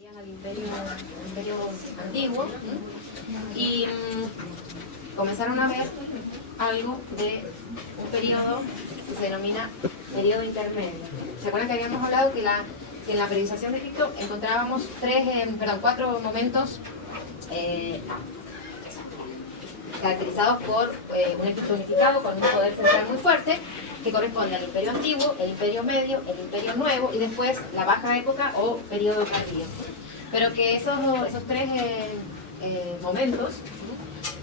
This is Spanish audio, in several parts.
Al imperio antiguo y comenzaron a ver algo de un periodo que se denomina periodo intermedio. ¿Se acuerdan que habíamos hablado que en la periodización de Egipto encontrábamos cuatro momentos caracterizados por un Egipto unificado con un poder central muy fuerte, que corresponde al imperio antiguo, el imperio medio, el imperio nuevo y después la baja época o periodo tardío? Pero que esos tres momentos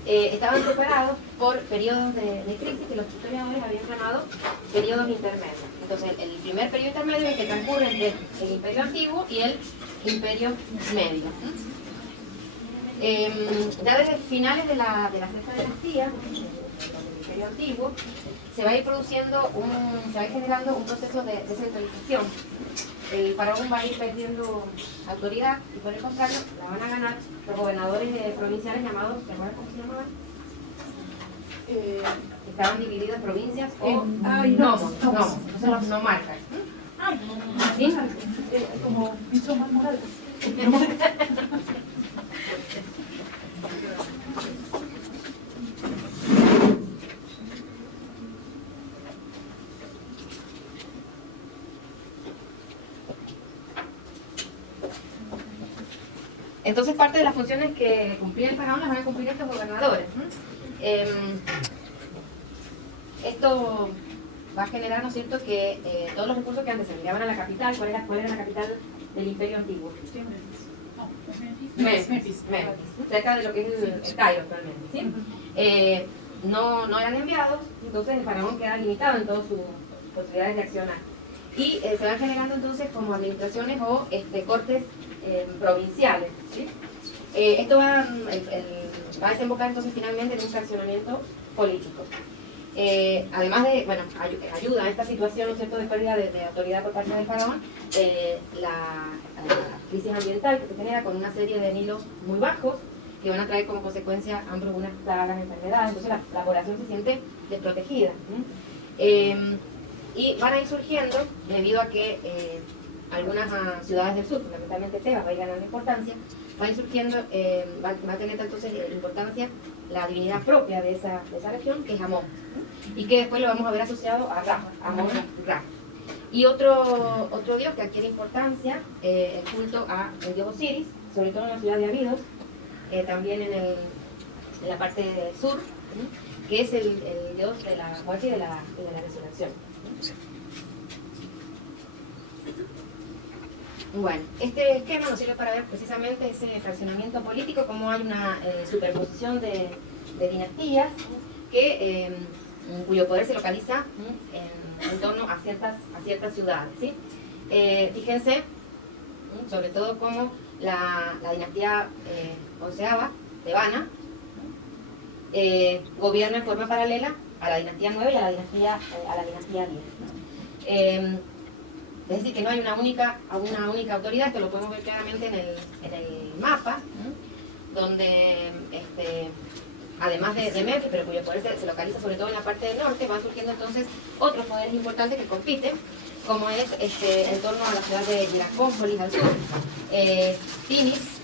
estaban separados por periodos de crisis que los historiadores habían llamado periodos intermedios. Entonces el primer periodo intermedio es el que transcurre entre el imperio antiguo y el imperio medio. Ya desde finales de la sexta dinastía, del imperio antiguo, se va a ir generando un proceso de descentralización. El faraón va a ir perdiendo autoridad y por el contrario la van a ganar los gobernadores provinciales llamados, ¿se acuerdan cómo se llamaban? Estaban divididos en provincias o nomos, entonces los nomarcas. ¿Sí? Como bicho más moral. Entonces parte de las funciones que cumplía el faraón las van a cumplir estos gobernadores. Esto va a generar, ¿no es cierto?, que todos los recursos que antes se enviaban a la capital, ¿cuál era la capital del imperio antiguo? Memphis, cerca de lo que es el Cairo actualmente, ¿sí? No eran enviados, entonces el faraón queda limitado en todas sus posibilidades de accionar. Y se van generando entonces como administraciones o cortes provinciales, ¿sí? Esto va a desembocar entonces finalmente en un fraccionamiento político. Además de, ayuda a esta situación, ¿no es cierto?, de pérdida de autoridad por parte del faraón, la crisis ambiental que se genera con una serie de nidos muy bajos que van a traer como consecuencia hambrunas, plagas, enfermedades. Entonces la población se siente desprotegida. Y van a ir surgiendo, debido a que algunas ciudades del sur, fundamentalmente Tebas, va a ir ganando importancia, va a ir surgiendo, va a tener entonces importancia la divinidad propia de esa región, que es Amón, y que después lo vamos a ver asociado a Ra, Amón Ra. Y otro dios que adquiere importancia, el culto al dios Osiris, sobre todo en la ciudad de Abidos, también en la parte sur, que es el dios de la muerte y de la resurrección. Bueno, este esquema nos sirve para ver precisamente ese fraccionamiento político, cómo hay una superposición de dinastías cuyo poder se localiza en torno a ciertas ciudades, ¿sí? Fíjense, sobre todo cómo la dinastía onceava, tebana, gobierna en forma paralela a la dinastía 9 y a la dinastía 10. Es decir, que no hay una única autoridad. Esto lo podemos ver claramente en el mapa, donde además de Memphis, pero cuyo poder se localiza sobre todo en la parte del norte, van surgiendo entonces otros poderes importantes que compiten, como es en torno a la ciudad de Hieracómpolis al sur, Tinis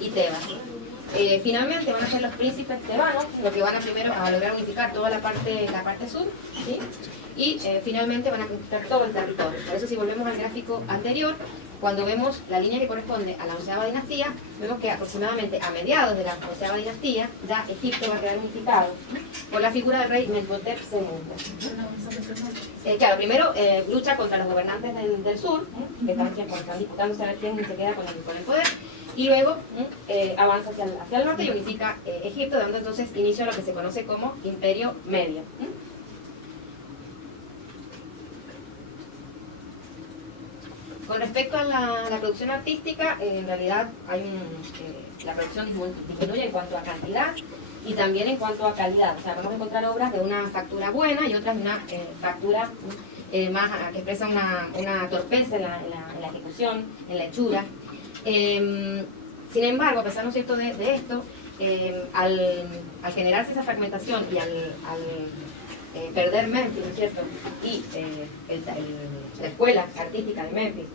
y Tebas. Finalmente van a ser los príncipes tebanos los que van primero a lograr unificar toda la parte sur, ¿sí? Y finalmente van a conquistar todo el territorio. Por eso, si volvemos al gráfico anterior, cuando vemos la línea que corresponde a la onceava dinastía, vemos que aproximadamente a mediados de la onceava dinastía ya Egipto va a quedar unificado por la figura del rey Mentuhotep II. Claro, primero lucha contra los gobernantes del sur, que están disputándose a ver quién se queda con el poder, y luego avanza hacia el norte y unifica Egipto, dando entonces inicio a lo que se conoce como Imperio Medio. Con respecto a la producción artística, en realidad la producción disminuye en cuanto a cantidad y también en cuanto a calidad. O sea, vamos a encontrar obras de una factura buena y otras de una factura más que expresa una torpeza en la ejecución, en la hechura. Sin embargo, a pesar, ¿no es cierto?, de esto, al generarse esa fragmentación y al perder Memphis, ¿no es cierto?, y la escuela artística de Memphis,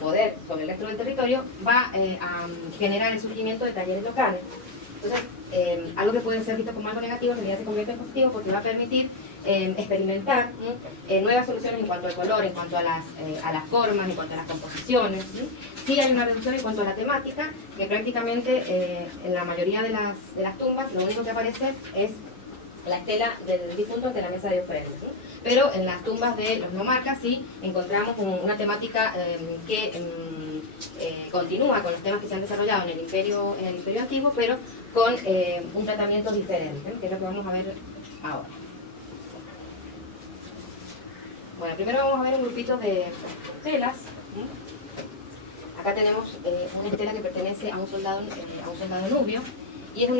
poder sobre el resto del territorio, va a generar el surgimiento de talleres locales. Entonces, algo que puede ser visto como algo negativo, en realidad se convierte en positivo porque va a permitir experimentar nuevas soluciones en cuanto al color, en cuanto a las formas, en cuanto a las composiciones. Sí hay una reducción en cuanto a la temática, que prácticamente en la mayoría de las tumbas lo único que aparece es la estela del difunto ante la mesa de ofrendas. Pero en las tumbas de los nomarcas sí encontramos una temática que continúa con los temas que se han desarrollado en el imperio antiguo, pero con un tratamiento diferente, que es lo que vamos a ver ahora. Bueno, primero vamos a ver un grupito de estelas. Acá tenemos una estela que pertenece a un soldado nubio y es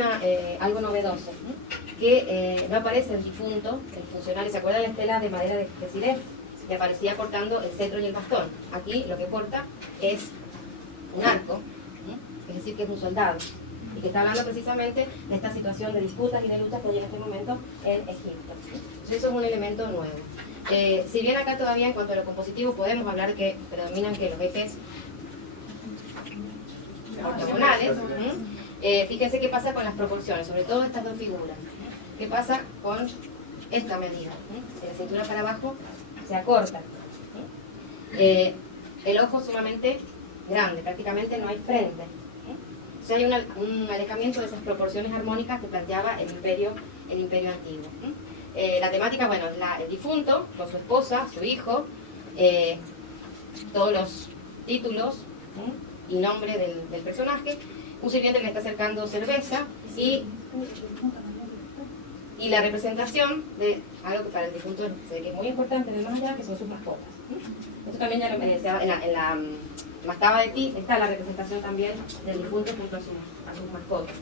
algo novedoso, que no aparece el difunto, el funcionario. ¿Se acuerdan de la estela de madera de ciré? Que aparecía portando el cetro y el bastón. Aquí lo que porta es un arco, es decir, que es un soldado, y que está hablando precisamente de esta situación de disputas y de luchas que hay en este momento en Egipto. Entonces eso es un elemento nuevo. Si bien acá todavía en cuanto a lo compositivo podemos hablar que predominan que los ejes ortogonales, fíjense qué pasa con las proporciones, sobre todo estas dos figuras. ¿Qué pasa con esta medida? De la cintura para abajo se acorta. El ojo sumamente grande, prácticamente no hay frente. O sea, hay un alejamiento de esas proporciones armónicas que planteaba el imperio antiguo. La temática, bueno, el difunto con su esposa, su hijo, todos los títulos y nombre del personaje, un sirviente que le está acercando cerveza y la representación de algo que para el difunto sé que es muy importante en el más allá, que son sus mascotas. Esto también ya lo en la mastaba de ti está la representación también del difunto junto a sus mascotas.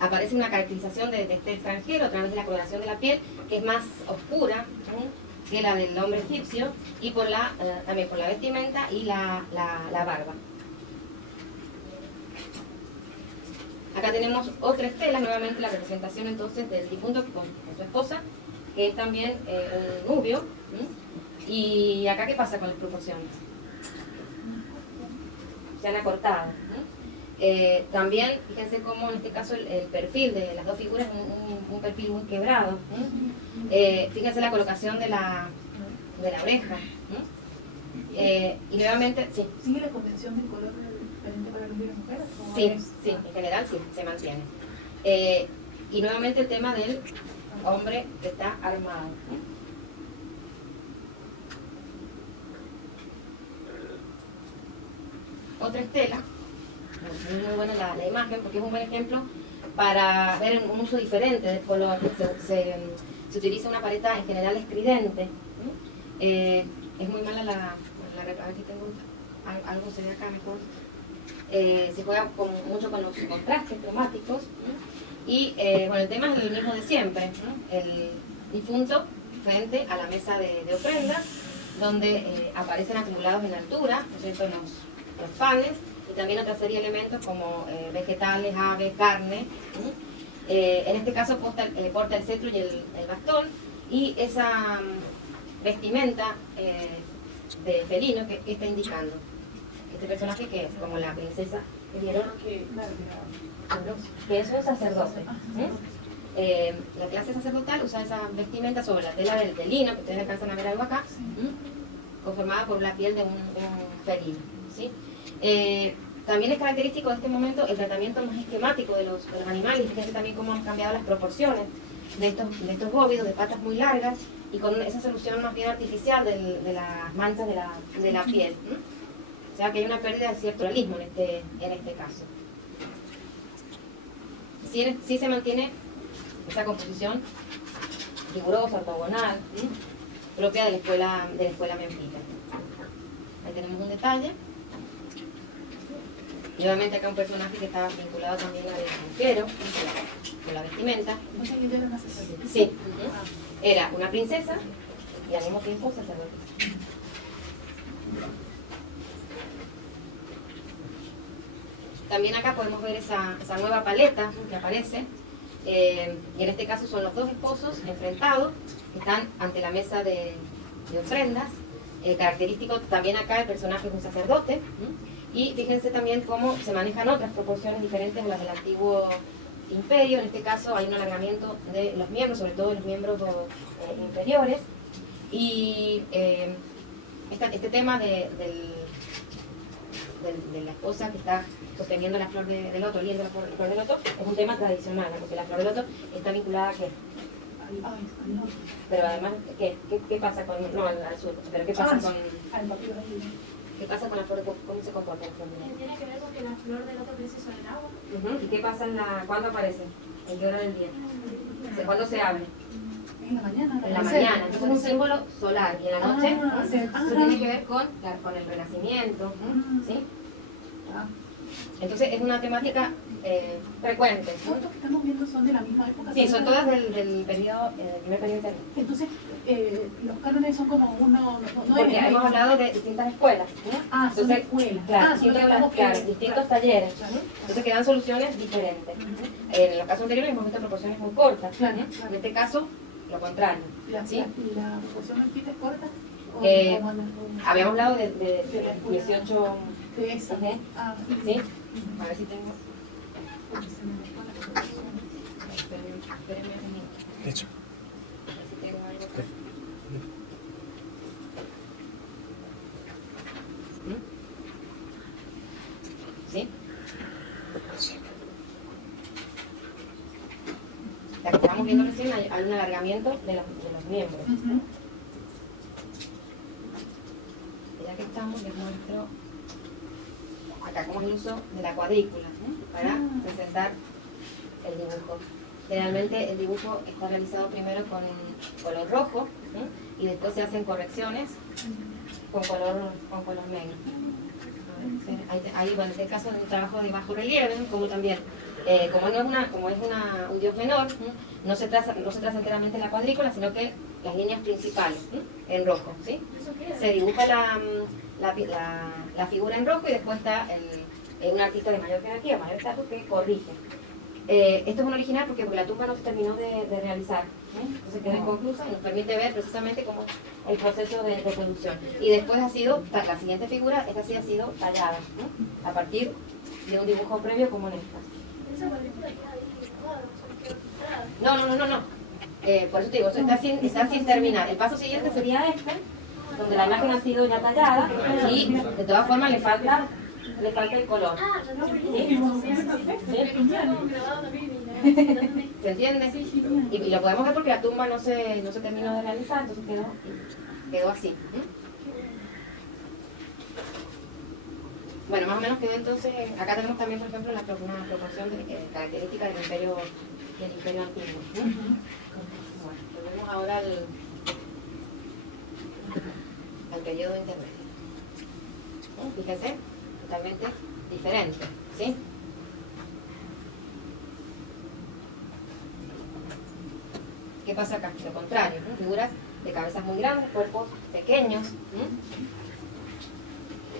Aparece una caracterización de este extranjero a través de la coloración de la piel, que es más oscura que la del hombre egipcio, y también por la vestimenta y la barba. Acá tenemos otra estela, nuevamente la representación entonces del difunto con su esposa, que es también un nubio. Y acá, ¿qué pasa con las proporciones? Se han acortado. También, fíjense cómo en este caso el perfil de las dos figuras es un perfil muy quebrado. Fíjense la colocación de la oreja. Y nuevamente, sí. ¿Sigue la convención del color diferente para el hombre y la mujer? Sí, en general sí, se mantiene. Y nuevamente el tema del hombre que está armado. Otra estela, muy buena la imagen porque es un buen ejemplo para ver un uso diferente del color. Se utiliza una paleta en general estridente. Es muy mala a ver si tengo algo, se ve acá mejor. Se juega mucho con los contrastes cromáticos. Y bueno, el tema es el mismo de siempre, el difunto frente a la mesa de ofrendas, donde aparecen acumulados en altura, ¿no es cierto?, los panes, y también otra serie de elementos como vegetales, aves, carne. En este caso porta el cetro y el bastón, y esa vestimenta de felino que está indicando. Este personaje que es como la princesa que vieron, que es un sacerdote. La clase sacerdotal usa esa vestimenta sobre la tela del lino, que ustedes alcanzan a ver algo acá, conformada por la piel de un felino. ¿Sí? También es característico de este momento el tratamiento más esquemático de los animales. Fíjense también cómo han cambiado las proporciones de estos bóvidos de patas muy largas y con esa solución más bien artificial de las manchas de la piel. O sea que hay una pérdida de cierto realismo en este caso. Sí se mantiene esa composición rigurosa, ortogonal, propia de la escuela memfita. Ahí tenemos un detalle. Nuevamente acá un personaje que está vinculado también al banquero, con la vestimenta. Sí, era una princesa y al mismo tiempo sacerdote. También acá podemos ver esa nueva paleta que aparece, Y en este caso son los dos esposos enfrentados, que están ante la mesa de ofrendas. Característico también acá el personaje es un sacerdote. Y fíjense también cómo se manejan otras proporciones diferentes a las del antiguo imperio. En este caso hay un alargamiento de los miembros, sobre todo de los miembros inferiores. Y este tema de la esposa que está sosteniendo la flor de loto, oliendo la flor de loto, es un tema tradicional, porque la flor de loto está vinculada a qué. Pero además, ¿qué pasa con, no al sur, pero qué pasa con, qué pasa con la flor de loto? ¿Cómo se comporta la flor de loto? Tiene que ver con que la flor de loto crece sobre el agua. ¿Y qué pasa cuándo aparece? ¿En qué hora del día? ¿Cuándo se abre? En la mañana. En la mañana, entonces es un símbolo solar, y en la noche eso tiene que ver con el renacimiento, ¿sí? Entonces es una temática frecuente. ¿Todos los que estamos viendo son de la misma época? Sí, son todas del periodo, primer periodo interno. Entonces, los cánones son como uno... Porque hemos hablado de distintas escuelas, ¿no? Ah, son Entonces, escuelas. Claro, distintos talleres, ¿no? Entonces quedan soluciones diferentes. En los casos anteriores hemos visto proporciones muy cortas, ¿no? En este caso, lo contrario. ¿Sí? ¿Y la proporción en es corta? Habíamos hablado de 18... De esa. ¿Sí? A ver si tengo... Espérenme un minuto. Hecho. A ver si tengo algo acá. ¿Sí? La que estábamos viendo recién, hay un alargamiento de los miembros. Ya que estamos, les muestro acá cómo es el uso de la cuadrícula para presentar el dibujo. Generalmente el dibujo está realizado primero con color rojo y después se hacen correcciones con color negro. Ahí, bueno, en este caso es un trabajo de bajo relieve, como también, como es un dios menor, no se traza enteramente la cuadrícula, sino que las líneas principales en rojo, ¿sí? Se dibuja la figura en rojo y después está un artista de mayor jerarquía, mayor estatus, que corrige. Esto es un original porque la tumba no se terminó de realizar, entonces queda inconclusa y nos permite ver precisamente cómo el proceso de producción. Y después ha sido, la siguiente figura, esta sí ha sido tallada, a partir de un dibujo previo como en esta. No. Por eso te digo, está sin terminar. El paso siguiente sería este, donde la imagen ha sido ya tallada y de todas formas le falta el color. ¿Sí? ¿Se entiende? Y lo podemos ver porque la tumba no se terminó de realizar, entonces quedó así. Bueno, más o menos quedó entonces. Acá tenemos también, por ejemplo, una proporción característica del imperio antiguo. Bueno, volvemos ahora al periodo intermedio. Fíjense, totalmente diferente, ¿sí? ¿Qué pasa acá? Lo contrario, figuras de cabezas muy grandes, cuerpos pequeños.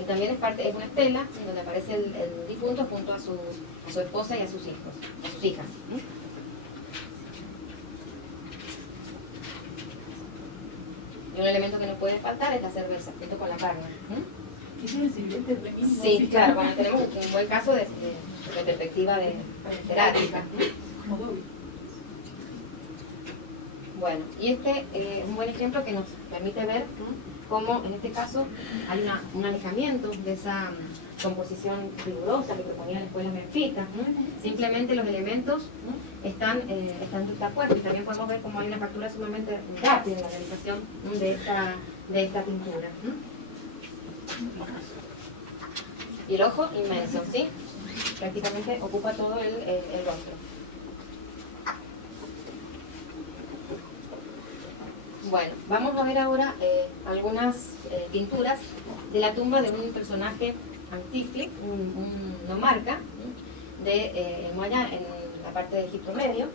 Y también es una estela donde aparece el difunto junto a su esposa y a sus hijas. Y un elemento que no puede faltar es la cerveza, esto con la carne. Ese es el siguiente buenísimo. Sí, claro, bueno, tenemos un buen caso de perspectiva terápica. Bueno, y este es un buen ejemplo que nos permite ver cómo en este caso hay un alejamiento de esa composición rigurosa que proponía la escuela menfita. Simplemente los elementos están de acuerdo, y también podemos ver cómo hay una factura sumamente rápida en la realización de esta pintura. Y el ojo inmenso, ¿sí? Prácticamente ocupa todo el rostro. Bueno, vamos a ver ahora algunas pinturas de la tumba de un personaje Antifli, un nomarca de Moaya, en la parte de Egipto Medio.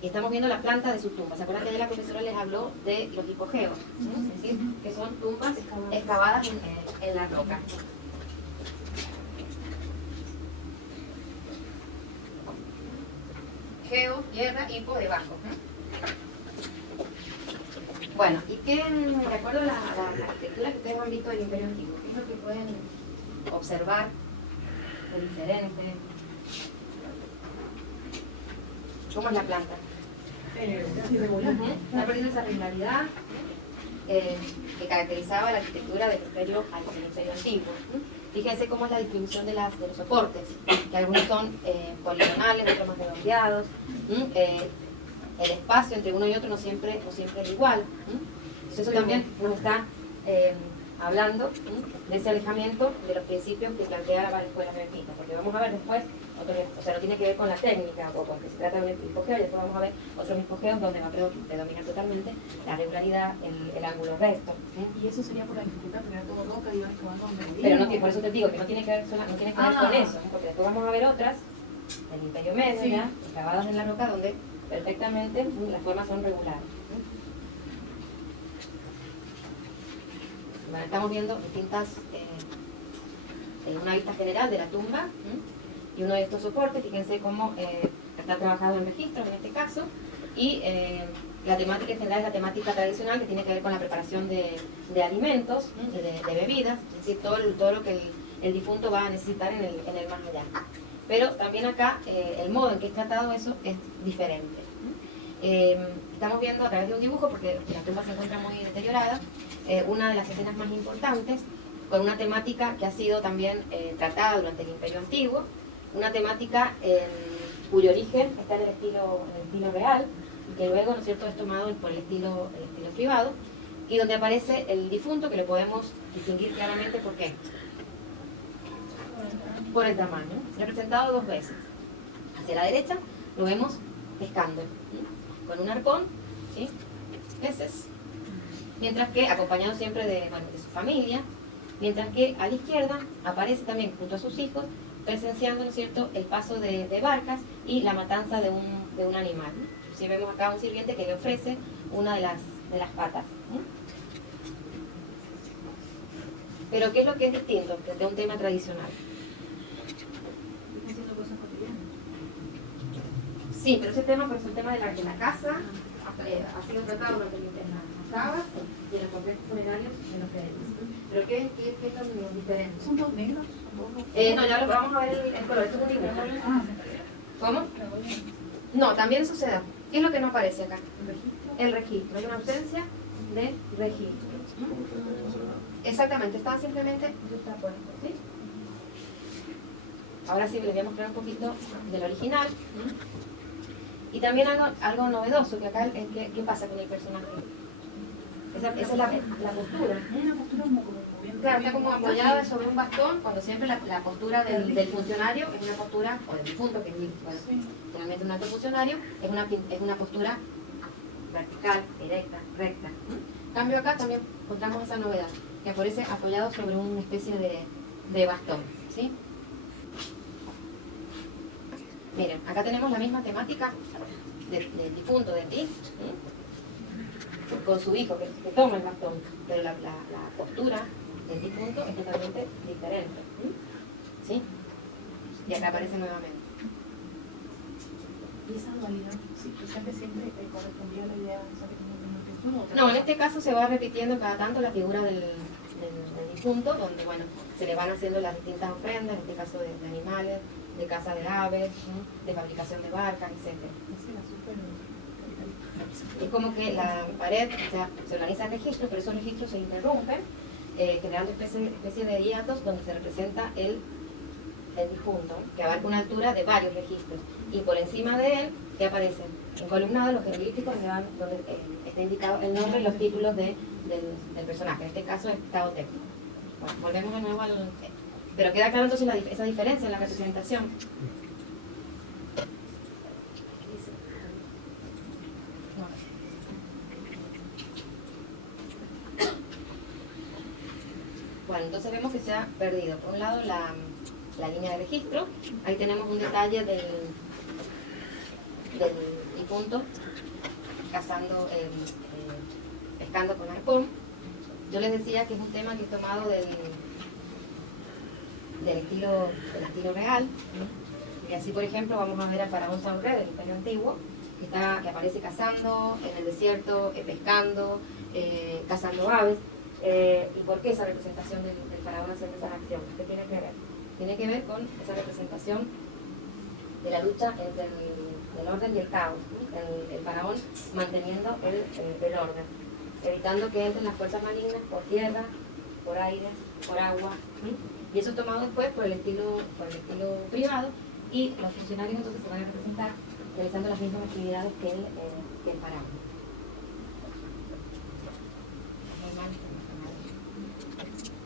Y estamos viendo la planta de su tumba. ¿Se acuerdan que ayer la profesora les habló de los hipogeos? Es decir, que son tumbas excavadas en la roca. geo, tierra, hipo, debajo. Bueno, ¿y qué, de acuerdo a la arquitectura que ustedes han visto del Imperio Antiguo, qué es lo que pueden observar de diferente? ¿Cómo es la planta? Irregular. Está perdiendo esa regularidad que caracterizaba la arquitectura del Imperio Antiguo. Fíjense cómo es la distribución de los soportes, que algunos son poligonales, otros más redondeados. El espacio entre uno y otro no siempre es igual. Entonces eso también nos está hablando de ese alejamiento de los principios que plantea la escuela benefita, porque vamos a ver después, o sea, no tiene que ver con la técnica o con que se trata de un hipogeo, y después vamos a ver otros hipogeos donde va a predominar totalmente la regularidad, el ángulo recto. Y eso sería por la dificultad, porque era todo roca y iba jugando donde Pero no, por eso te digo que no tiene que ver, no tiene que ver con eso, porque después vamos a ver otras, el Imperio Medio, sí, ya, clavadas en la roca, donde perfectamente las formas son regulares. Bueno, estamos viendo distintas, una vista general de la tumba y uno de estos soportes. Fíjense cómo está trabajado en registros en este caso, y la temática en general es la temática tradicional que tiene que ver con la preparación de alimentos, de bebidas, es decir, todo lo que el difunto va a necesitar en el más allá. Pero también acá el modo en que es tratado eso es diferente. Estamos viendo a través de un dibujo, porque la tumba se encuentra muy deteriorada, una de las escenas más importantes, con una temática que ha sido también tratada durante el Imperio Antiguo, una temática cuyo origen está en el estilo real, y que luego, ¿no es cierto?, es tomado por el estilo privado, y donde aparece el difunto, que lo podemos distinguir claramente. ¿Por qué? Por el tamaño, representado dos veces. Hacia la derecha lo vemos pescando, con un arpón, ¿sí?, peces, mientras que acompañado siempre de su familia, mientras que a la izquierda aparece también junto a sus hijos, presenciando, ¿no es cierto?, el paso de barcas y la matanza de un animal. Si vemos acá un sirviente que le ofrece una de las patas. Pero ¿qué es lo que es distinto de un tema tradicional? están haciendo cosas cotidianas. Sí, pero ese tema pues, es el tema de la casa, ha sido tratado durante las cábalas y en los complejos funerarios de los creyentes. ¿Pero qué es lo diferente? ¿Son dos negros? No, ya lo vamos a ver el color, esto es un dibujo. Ah, ¿Cómo? No, también sucede. ¿Qué es lo que no aparece acá? El registro. Hay una ausencia de registro. Exactamente, estaba simplemente justapuesto, ¿sí? Ahora sí les voy a mostrar un poquito del original. Y también algo novedoso, que acá, ¿qué pasa con el personaje? Esa es la postura. hay una postura como moviendo. Claro, está como apoyada sobre un bastón, cuando siempre la postura del funcionario es una postura, o del difunto, que es generalmente un alto funcionario, es una postura vertical, directa, recta. En cambio acá también encontramos esa novedad, que aparece apoyado sobre una especie de bastón, ¿sí? Miren, acá tenemos la misma temática del difunto de ti, con su hijo que toma el bastón, pero la postura del difunto es totalmente diferente, ¿sí? Y acá aparece nuevamente. Y esa dualidad, sí, que siempre correspondía a la idea de esa que tenía que No, en este caso se va repitiendo cada tanto la figura del difunto, donde bueno, se le van haciendo las distintas ofrendas, en este caso de animales, de caza de aves, de fabricación de barcas, etc. Es como que la pared, o sea, se organiza el registro, pero esos registros se interrumpen, generando especie de hiatos donde se representa el difunto, que abarca una altura de varios registros, y por encima de él que aparecen encolumnados los jeroglíficos donde está indicado el nombre y los títulos del personaje, en este caso es Tao Te. Bueno, volvemos de nuevo al... Pero queda claro entonces esa diferencia en la representación. Bueno, entonces vemos que se ha perdido, por un lado, la línea de registro. Ahí tenemos un detalle del difunto cazando, pescando con arpón. Yo les decía que es un tema que es tomado del estilo real, ¿no? Y así, por ejemplo, vamos a ver al faraón Saurre del Imperio Antiguo, que aparece cazando en el desierto, pescando, cazando aves. ¿Y por qué esa representación del faraón haciendo esa acción? ¿Qué tiene que ver? Tiene que ver con esa representación de la lucha entre el orden y el caos, ¿no? El faraón manteniendo el orden, evitando que entren las fuerzas malignas por tierra, por aire, por agua, ¿sí? Y eso tomado después por el estilo privado, y los funcionarios entonces se van a representar realizando las mismas actividades que el faraón.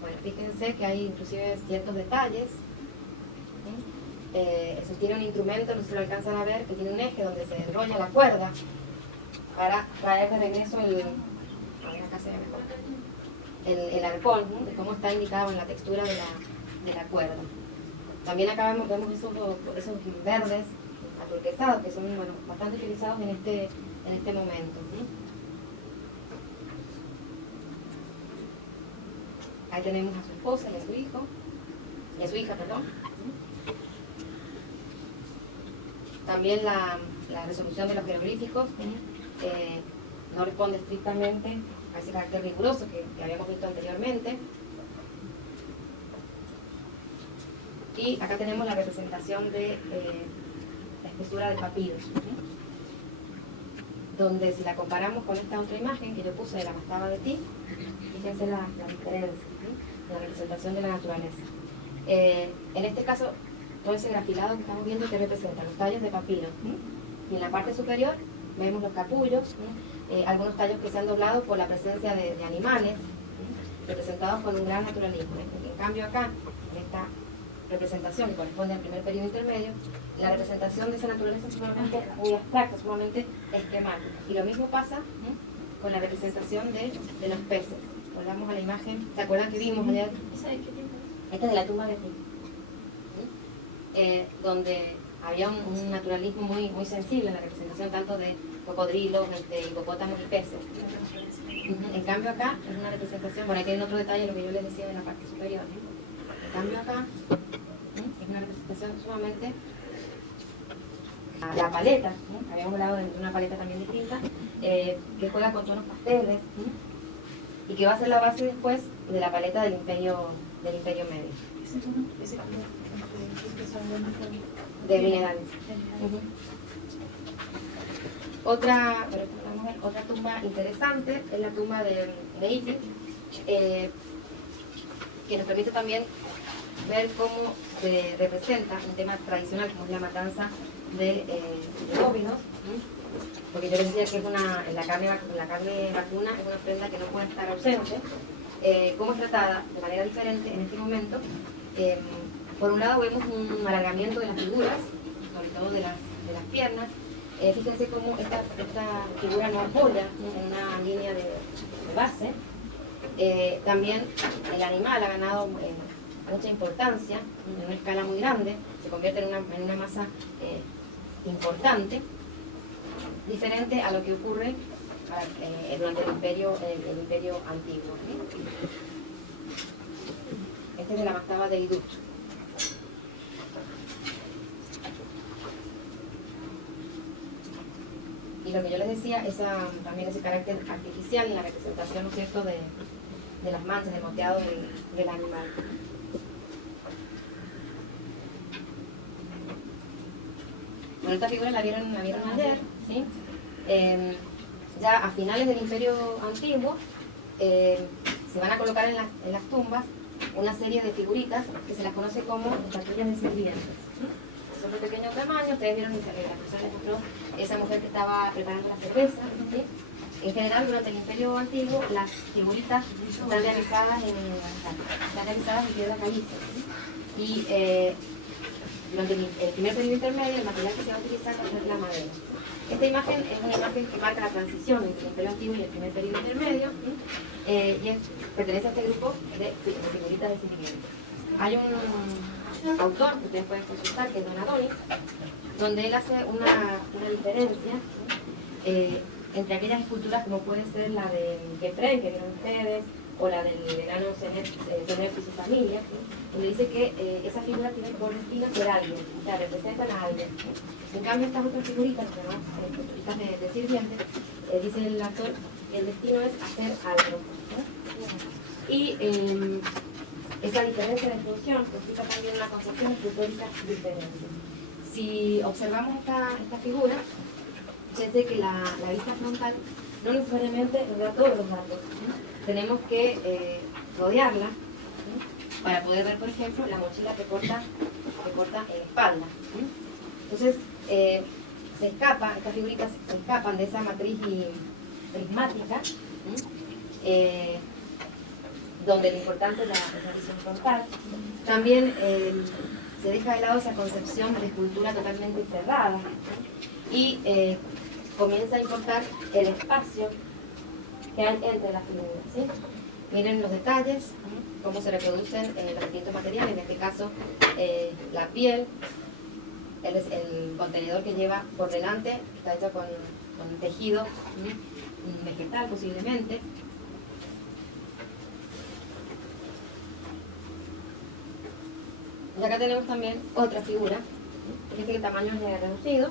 Bueno, fíjense que hay inclusive ciertos detalles. Sostiene un instrumento, no se lo alcanzan a ver, que tiene un eje donde se enrolla la cuerda para traer de regreso el arpón, ¿no? De cómo está indicado en la textura de la cuerda. También acá vemos esos verdes aturquesados que son bastante utilizados en este momento, ¿sí? Ahí tenemos a su esposa y a su hijo, y a su hija, perdón. También la resolución de los jeroglíficos no responde estrictamente a ese carácter riguroso que habíamos visto anteriormente. Y acá tenemos la representación de la espesura del papiro, ¿sí? Donde si la comparamos con esta otra imagen que yo puse de la mastaba de ti, fíjense la diferencia, ¿sí? La representación de la naturaleza. En este caso, todo ese grafilado que estamos viendo que representa los tallos de papiro, ¿sí? Y en la parte superior vemos los capullos, ¿sí? Algunos tallos que se han doblado por la presencia de animales, ¿sí? Representados con un gran naturalismo. En cambio acá, en esta representación que corresponde al primer periodo intermedio, la representación de esa naturaleza es sumamente muy abstracta, sumamente esquemática. Y lo mismo pasa, ¿sí? Con la representación de los peces. Volvamos a la imagen, ¿se acuerdan que vimos ayer? Esta es de la tumba de Egipto, ¿sí? Donde había un naturalismo muy sensible en la representación tanto de cocodrilos, hipopótamos y peces. En cambio acá es una representación, por aquí hay otro detalle, lo que yo les decía de la parte superior, ¿sí? En cambio acá es una representación sumamente la paleta, ¿sí? Habíamos hablado de una paleta también distinta, que juega con tonos pasteles, ¿sí? Y que va a ser la base después de la paleta del imperio medio. De minerales. Otra tumba interesante es la tumba de Iti, que nos permite también ver cómo se representa un tema tradicional como es la matanza de bóvidos, porque yo les decía que es la carne vacuna es una ofrenda que no puede estar ausente. Cómo es tratada de manera diferente en este momento. Por un lado vemos un alargamiento de las figuras, sobre todo de las piernas. Fíjense cómo esta figura no apoya en una línea de base. También el animal ha ganado mucha importancia en una escala muy grande, se convierte en una masa importante, diferente a lo que ocurre durante el imperio antiguo. Este es de la mastaba de Idut. Y lo que yo les decía, también ese carácter artificial en la representación, ¿no es cierto?, de las manchas, del moteado del animal. Bueno, esta figura la vieron ayer, ¿sí? Ya a finales del Imperio Antiguo se van a colocar en las tumbas una serie de figuritas que se las conoce como estatuillas de sirvientes. Son de pequeño tamaño, ustedes vieron la persona les mostró esa mujer que estaba preparando la cerveza, ¿sí? En general, durante el Imperio Antiguo, las figuritas están realizadas en piedra caliza, ¿sí? Y durante el primer periodo intermedio, el material que se va a utilizar va a ser la madera. Esta imagen es una imagen que marca la transición entre el Imperio Antiguo y el primer periodo intermedio, ¿sí? Y pertenece a este grupo de figuritas de sirvientes. Hay un autor que ustedes pueden consultar, que es Don Adonis, donde él hace una diferencia, ¿sí? Entre aquellas esculturas como puede ser la de Gefrén, que vieron ustedes, o la del enano Zenef y su familia, donde dice que esa figura tiene por destino ser alguien, o sea, representan a alguien. En cambio, estas otras figuritas, las demás figuritas de sirvientes, dice el autor, el destino es hacer algo. Y esa diferencia de función implica también una concepción escultórica diferente. Si observamos esta figura, fíjense que la vista frontal no necesariamente nos da todos los datos. Tenemos que rodearla para poder ver, por ejemplo, la mochila que porta en la espalda. Entonces, estas figuritas se escapan de esa matriz prismática, donde lo importante es la visión frontal. También se deja de lado esa concepción de escultura totalmente cerrada y comienza a importar el espacio que hay entre las figuras, ¿sí? Miren los detalles, cómo se reproducen los distintos materiales, en este caso la piel, el contenedor que lleva por delante, está hecho con tejido vegetal posiblemente. Y acá tenemos también otra figura, fíjense que el tamaño es reducido,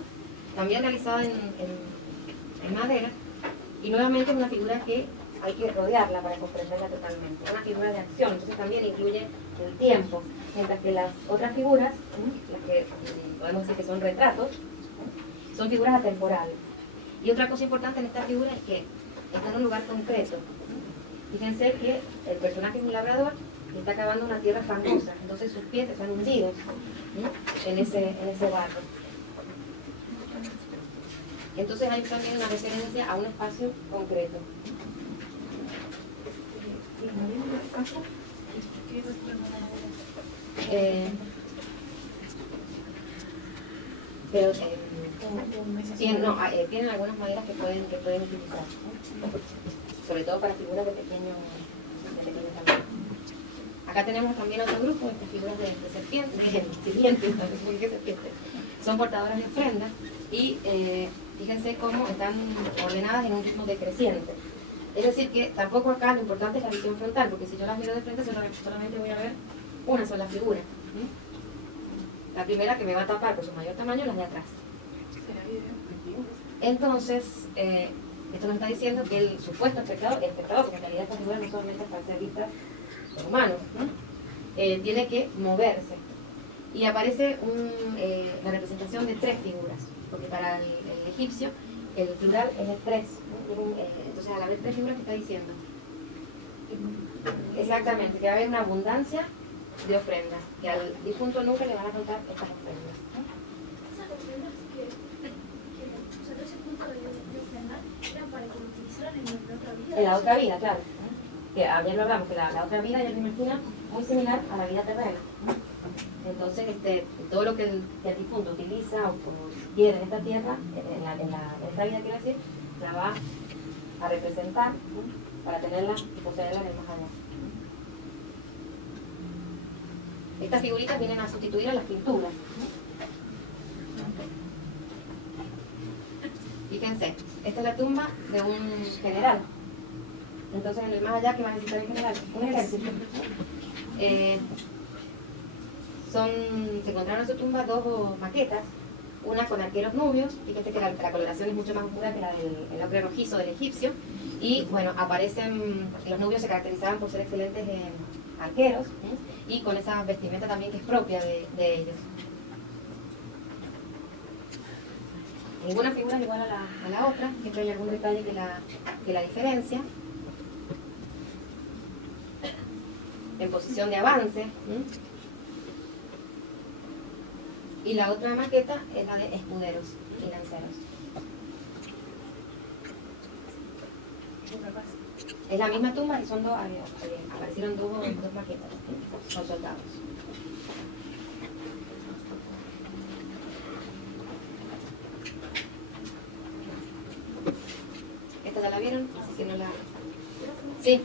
también realizada en madera, y nuevamente es una figura que hay que rodearla para comprenderla totalmente. Es una figura de acción, entonces también incluye el tiempo, mientras que las otras figuras, las que podemos decir que son retratos, son figuras atemporales. Y otra cosa importante en esta figura es que está en un lugar concreto. Fíjense que el personaje es un labrador y está cavando una tierra fangosa, entonces sus pies están hundidos en ese barro. Entonces hay también una referencia a un espacio concreto. Pero tienen algunas maderas que pueden utilizar, sobre todo para figuras de pequeño tamaño. Acá tenemos también otro grupo, estas figuras de sirvientes, son portadoras de ofrenda y fíjense cómo están ordenadas en un ritmo decreciente. Es decir, que tampoco acá lo importante es la visión frontal, porque si yo las miro de frente solamente voy a ver una sola figura. La primera que me va a tapar por su mayor tamaño, las de atrás. Entonces, esto nos está diciendo que el supuesto espectador, porque en realidad estas figuras no solamente es para ser vistas por humanos, tiene que moverse. Y aparece la representación de 3 figuras, porque para el egipcio el plural es de 3. Entonces, a la vez 3 figuras que está diciendo. Exactamente, que va a haber una abundancia de ofrendas, que al difunto nunca le van a faltar estas ofrendas. Esas ofrendas que ese punto de ofrendar eran para que lo utilizaran en la otra vida. En la otra vida, claro. Que ayer lo hablamos, que la otra vida ya se imagina muy similar a la vida terrena. Entonces, todo lo que el difunto utiliza o quiere en esta tierra, en esta vida, quiero decir, la va a representar para tenerla y poseerla en el más allá. Estas figuritas vienen a sustituir a las pinturas. Fíjense, esta es la tumba de un general. Entonces, en el más allá, ¿qué va a necesitar el general? Un ejército. Se encontraron en su tumba 2 maquetas, una con arqueros nubios, fíjense que la coloración es mucho más oscura que la del ocre rojizo del egipcio, y bueno, los nubios se caracterizaban por ser excelentes arqueros, y con esa vestimenta también que es propia de ellos. Ninguna figura es igual a la otra, siempre hay algún detalle que la diferencia. En posición de avance. Y la otra maqueta es la de escuderos y lanceros. Es la misma tumba y son aparecieron dos maquetas, son soldados. ¿Esta ya la vieron? Así que no la... Sí.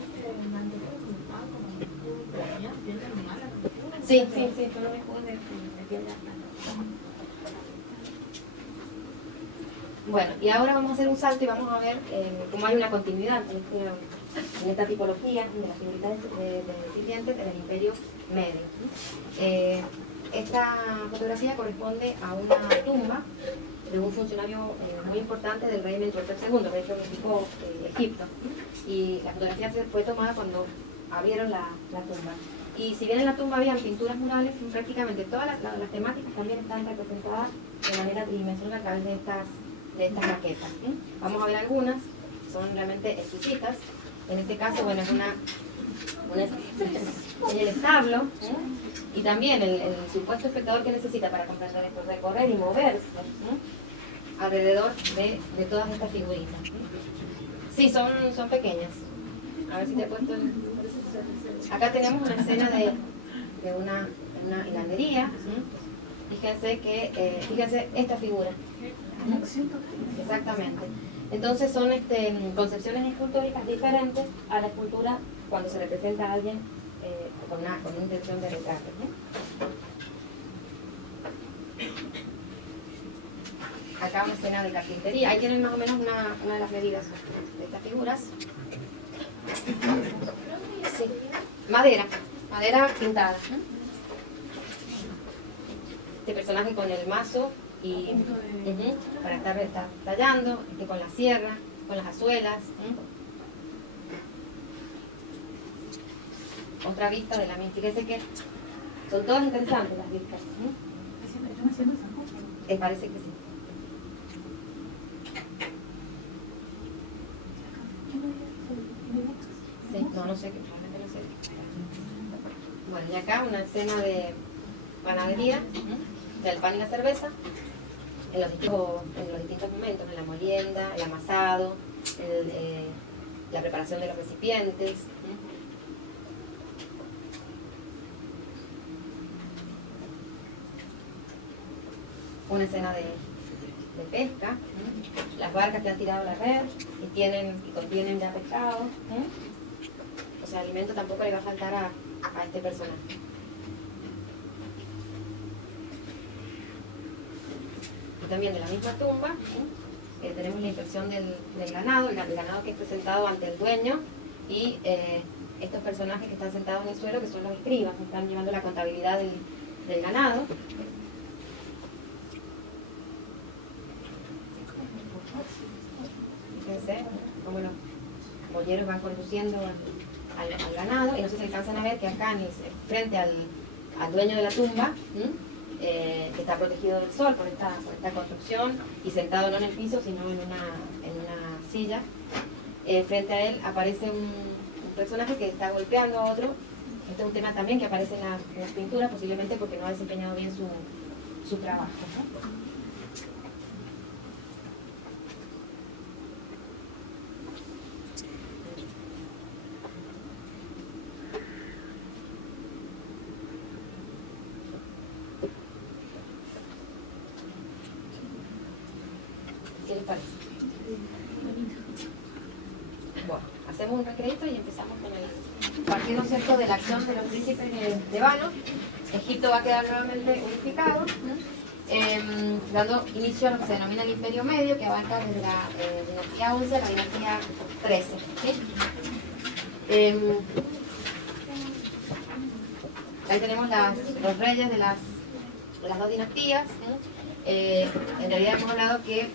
Sí, solo me puedo de piedra. Bueno, y ahora vamos a hacer un salto y vamos a ver cómo hay una continuidad en en esta tipología de las figuritas de sirvientes del Imperio Medio. Esta fotografía corresponde a una tumba de un funcionario muy importante del rey Mentuhotep II, rey que unificó Egipto. Y la fotografía fue tomada cuando abrieron la tumba. Y si bien en la tumba habían pinturas murales, prácticamente todas las temáticas también están representadas de manera tridimensional a través de estas maquetas. Vamos a ver algunas, son realmente exquisitas. En este caso, bueno, es el establo, y también el supuesto espectador que necesita para comprender esto, recorrer y moverse alrededor de todas estas figuritas. Sí, son pequeñas. A ver si te he puesto acá tenemos una escena de una hilandería. Fíjense esta figura. Exactamente. Entonces son concepciones escultóricas diferentes a la escultura cuando se representa a alguien con una intención de retrato. Acá una escena de carpintería. Ahí tienen más o menos una de las medidas de estas figuras. Sí. Madera pintada. Este personaje con el mazo y para estar tallando, con la sierra, con las azuelas. Otra vista de la misma. Fíjense que son todas interesantes las vistas. Parece que sí. Sí, no sé qué. Bueno, y acá una escena de panadería, del pan y la cerveza, en los distintos momentos, en la molienda, el amasado, la preparación de los recipientes. Una escena de pesca, las barcas que han tirado la red y contienen ya pescado. O sea, alimento tampoco le va a faltar a este personaje. Y también de la misma tumba tenemos la inspección del ganado, el ganado que es presentado ante el dueño y estos personajes que están sentados en el suelo, que son los escribas, que están llevando la contabilidad del ganado. Fíjense cómo los boyeros van conduciendo al ganado, y no sé si alcanzan a ver que acá frente al dueño de la tumba, que está protegido del sol por esta construcción y sentado no en el piso sino en una silla, frente a él aparece un personaje que está golpeando a otro. Este es un tema también que aparece en las pinturas, posiblemente porque no ha desempeñado bien su trabajo, ¿no? ¿Qué les parece? Bueno, hacemos un recreito y empezamos con el partido, ¿cierto?, de la acción de los príncipes de Vano. Egipto va a quedar nuevamente unificado, dando inicio a lo que se denomina el Imperio Medio, que abarca desde la dinastía 11 a la dinastía 13. ¿Sí? Ahí tenemos los reyes de las dos dinastías. En realidad hemos hablado que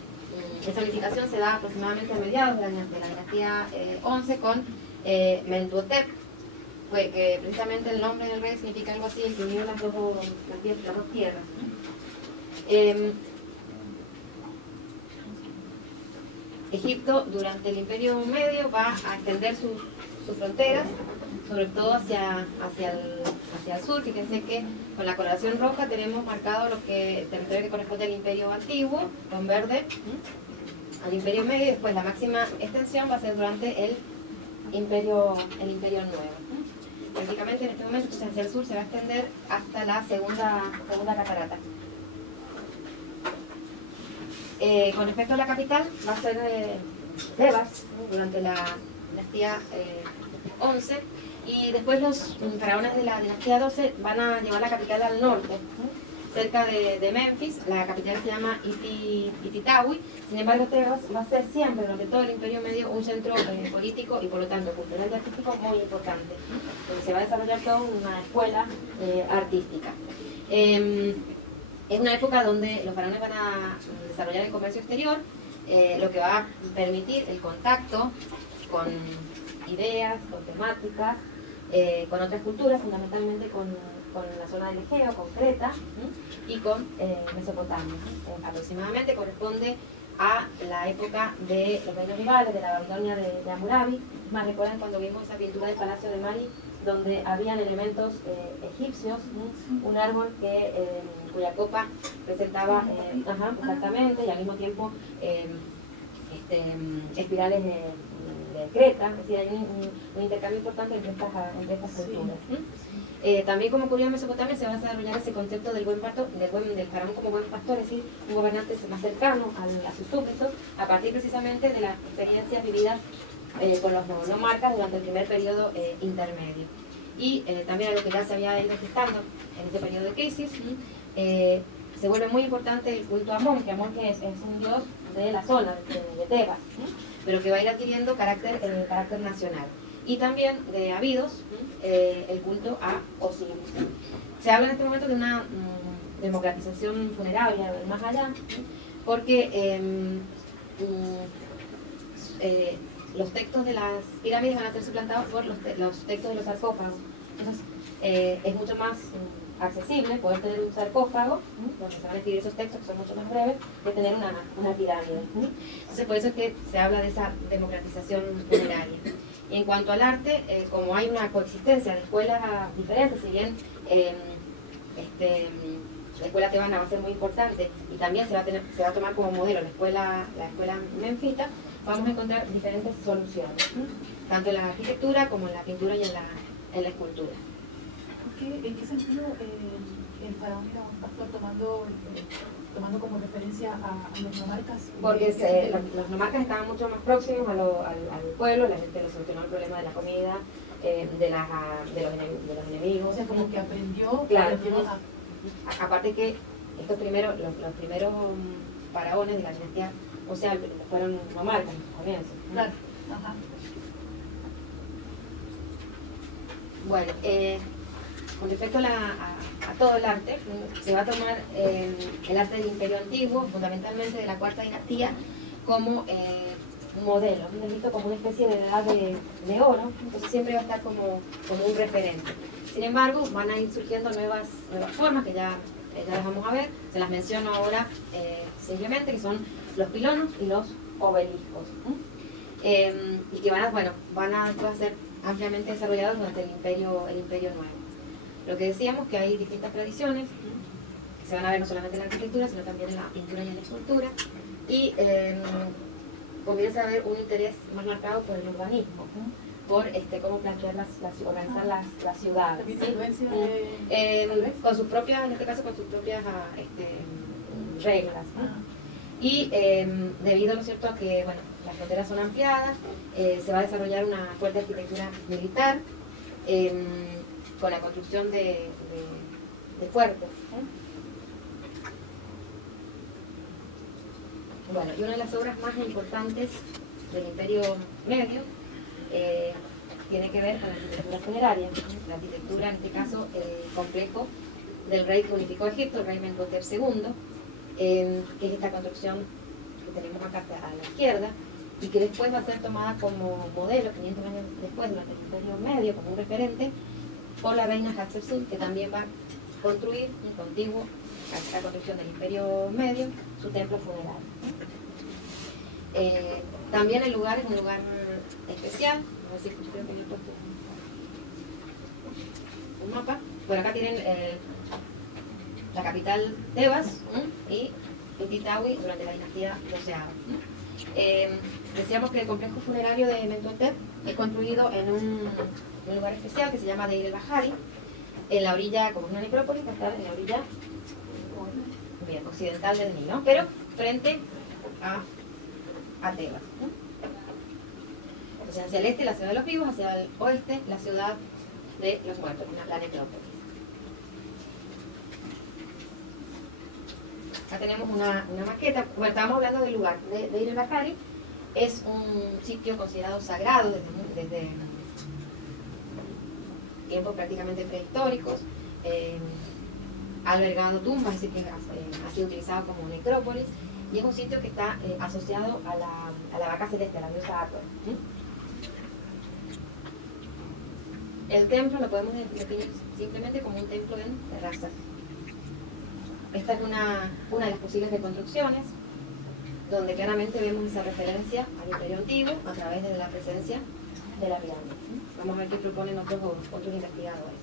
esa unificación se da aproximadamente a mediados de la dinastía 11 con Mentuhotep, que precisamente el nombre del rey significa algo así, el que unió las dos tierras. Egipto durante el Imperio Medio va a extender sus fronteras, sobre todo hacia el sur. Fíjense que con la coloración roja tenemos marcado el territorio que corresponde al Imperio Antiguo, con verde, al Imperio Medio, y después la máxima extensión va a ser durante el Imperio Nuevo. Prácticamente en este momento, entonces, hacia el sur se va a extender hasta la segunda catarata. Con respecto a la capital, va a ser Tebas, durante la dinastía 11, y después los faraones de la dinastía 12 van a llevar la capital al norte, cerca de Memphis. La capital se llama Ititawi. Sin embargo, este va a ser siempre, durante todo el Imperio Medio, un centro político y por lo tanto cultural y artístico muy importante, donde se va a desarrollar toda una escuela artística. Es una época donde los faraones van a desarrollar el comercio exterior, lo que va a permitir el contacto con ideas, con temáticas, con otras culturas, fundamentalmente con la zona del Egeo, con Creta y con Mesopotamia. Aproximadamente corresponde a la época de los reinos rivales, de la Babilonia de Hammurabi. Más recuerdan cuando vimos esa pintura del Palacio de Mari, donde habían elementos egipcios, un árbol cuya copa presentaba exactamente, y al mismo tiempo espirales de Creta, es decir, hay un intercambio importante entre estas culturas. También, como ocurrió en Mesopotamia, se va a desarrollar ese concepto del del faraón como buen pastor, es decir, un gobernante más cercano a sus súbditos, a partir precisamente de las experiencias vividas con los nomarcas durante el primer periodo intermedio. Y también algo que ya se había ido gestando en ese periodo de crisis, se vuelve muy importante el culto a Amón, que Amón es un dios de la zona, de Tebas, pero que va a ir adquiriendo carácter nacional. Y también de Abidos, el culto a Osiris. Se habla en este momento de una democratización funeraria, más allá, porque los textos de las pirámides van a ser suplantados por los textos de los sarcófagos. Entonces, es mucho más accesible poder tener un sarcófago, donde se van a escribir esos textos que son mucho más breves, que tener una pirámide. Entonces, por eso es que se habla de esa democratización funeraria. Y en cuanto al arte, como hay una coexistencia de escuelas diferentes, si bien la escuela tebana va a ser muy importante y también se va a tomar como modelo la escuela menfita, vamos a encontrar diferentes soluciones, tanto en la arquitectura como en la pintura y en la escultura. ¿En qué sentido el faraón era un pastor tomando como referencia a los nomarcas? Porque los nomarcas estaban mucho más próximos al pueblo, la gente les solucionó el problema de la comida, de los enemigos. O sea, como que aprendió. Claro. Aparte que los primeros faraones de la dinastía, o sea, fueron nomarcas en sus comienzos. Claro. Ajá. Bueno, con respecto a todo el arte, se va a tomar el arte del Imperio Antiguo, fundamentalmente de la Cuarta Dinastía, como un modelo, como una especie de edad de oro, entonces siempre va a estar como un referente. Sin embargo, van a ir surgiendo nuevas formas que ya las vamos a ver, se las menciono ahora simplemente, que son los pilonos y los obeliscos, y que van a ser ampliamente desarrollados durante el Imperio Nuevo. Lo que decíamos, que hay distintas tradiciones que se van a ver no solamente en la arquitectura, sino también en la pintura y en la escultura, y comienza a haber un interés más marcado por el urbanismo, por cómo plantear organizar las ciudades, ¿sí? Con sus propias, en este caso con sus propias reglas, ¿no? Y debido, ¿no es cierto?, a que las fronteras son ampliadas, se va a desarrollar una fuerte arquitectura militar, con la construcción de fuertes. Bueno, y una de las obras más importantes del Imperio Medio tiene que ver con la arquitectura funeraria. La arquitectura, en este caso, el complejo del rey que unificó Egipto, el rey Menhotep II, que es esta construcción que tenemos acá a la izquierda, y que después va a ser tomada como modelo, 500 años después, durante el Imperio Medio, como un referente, por la reina Hatshepsut, que también va a construir, contiguo a la construcción del Imperio Medio, su templo funerario. También el lugar es un lugar especial, a ver si creo que yo he puesto un mapa. Por acá tienen la capital Tebas y Ititawi durante la dinastía Doceava. Decíamos que el complejo funerario de Menhotep es construido en un lugar especial que se llama Deir el-Bahari, en la orilla, como es una necrópolis, va a estar en la orilla occidental del Nilo, pero frente a Tebas. O sea, hacia el este la ciudad de los vivos, hacia el oeste la ciudad de los muertos, la necrópolis. Acá tenemos una maqueta. Bueno, estábamos hablando del lugar de Ir el-Bahari. Es un sitio considerado sagrado desde tiempos prácticamente prehistóricos. Ha albergado tumbas, es decir, que ha sido utilizado como necrópolis, y es un sitio que está asociado a la vaca celeste, a la diosa Hathor. El templo lo podemos definir simplemente como un templo en terraza. Esta es una de las posibles reconstrucciones, donde claramente vemos esa referencia al imperio antiguo a través de la presencia de la pirámide. Vamos a ver qué proponen otros investigadores.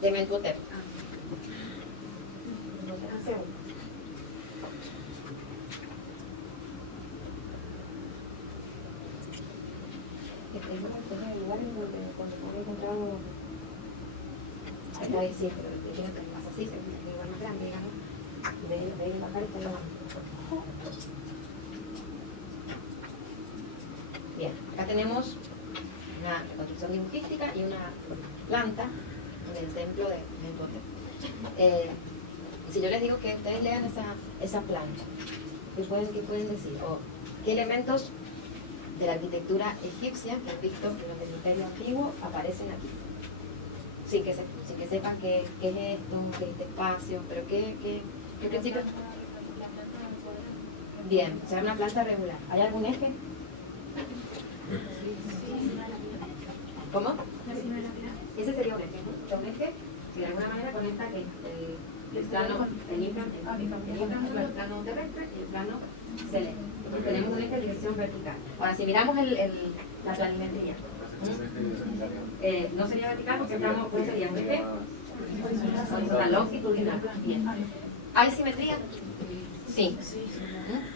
De Mentuhotep. Es el lugar en donde cuando he encontrado acá sí, pero el tiene que más así, es el lugar más grande, digamos, de ir a bajar está lo. Bien, acá tenemos una reconstrucción dibujística y una planta del templo de Mentuhotep. Si yo les digo que ustedes lean esa plancha, ¿qué pueden decir? O qué elementos de la arquitectura egipcia que han visto durante el Imperio Antiguo aparecen aquí. Sin que sepan qué es esto, qué es este espacio, pero qué principio. Bien, o sea, una planta regular. ¿Hay algún eje? ¿Cómo? Ese sería un eje, ¿no? Un eje que de alguna manera conecta el plano terrestre y el plano celeste. Tenemos un eje de dirección vertical. Ahora, si miramos la planimetría, no sería vertical porque pues sería un eje horizontal, longitudinal. Bien. ¿Hay simetría? Sí.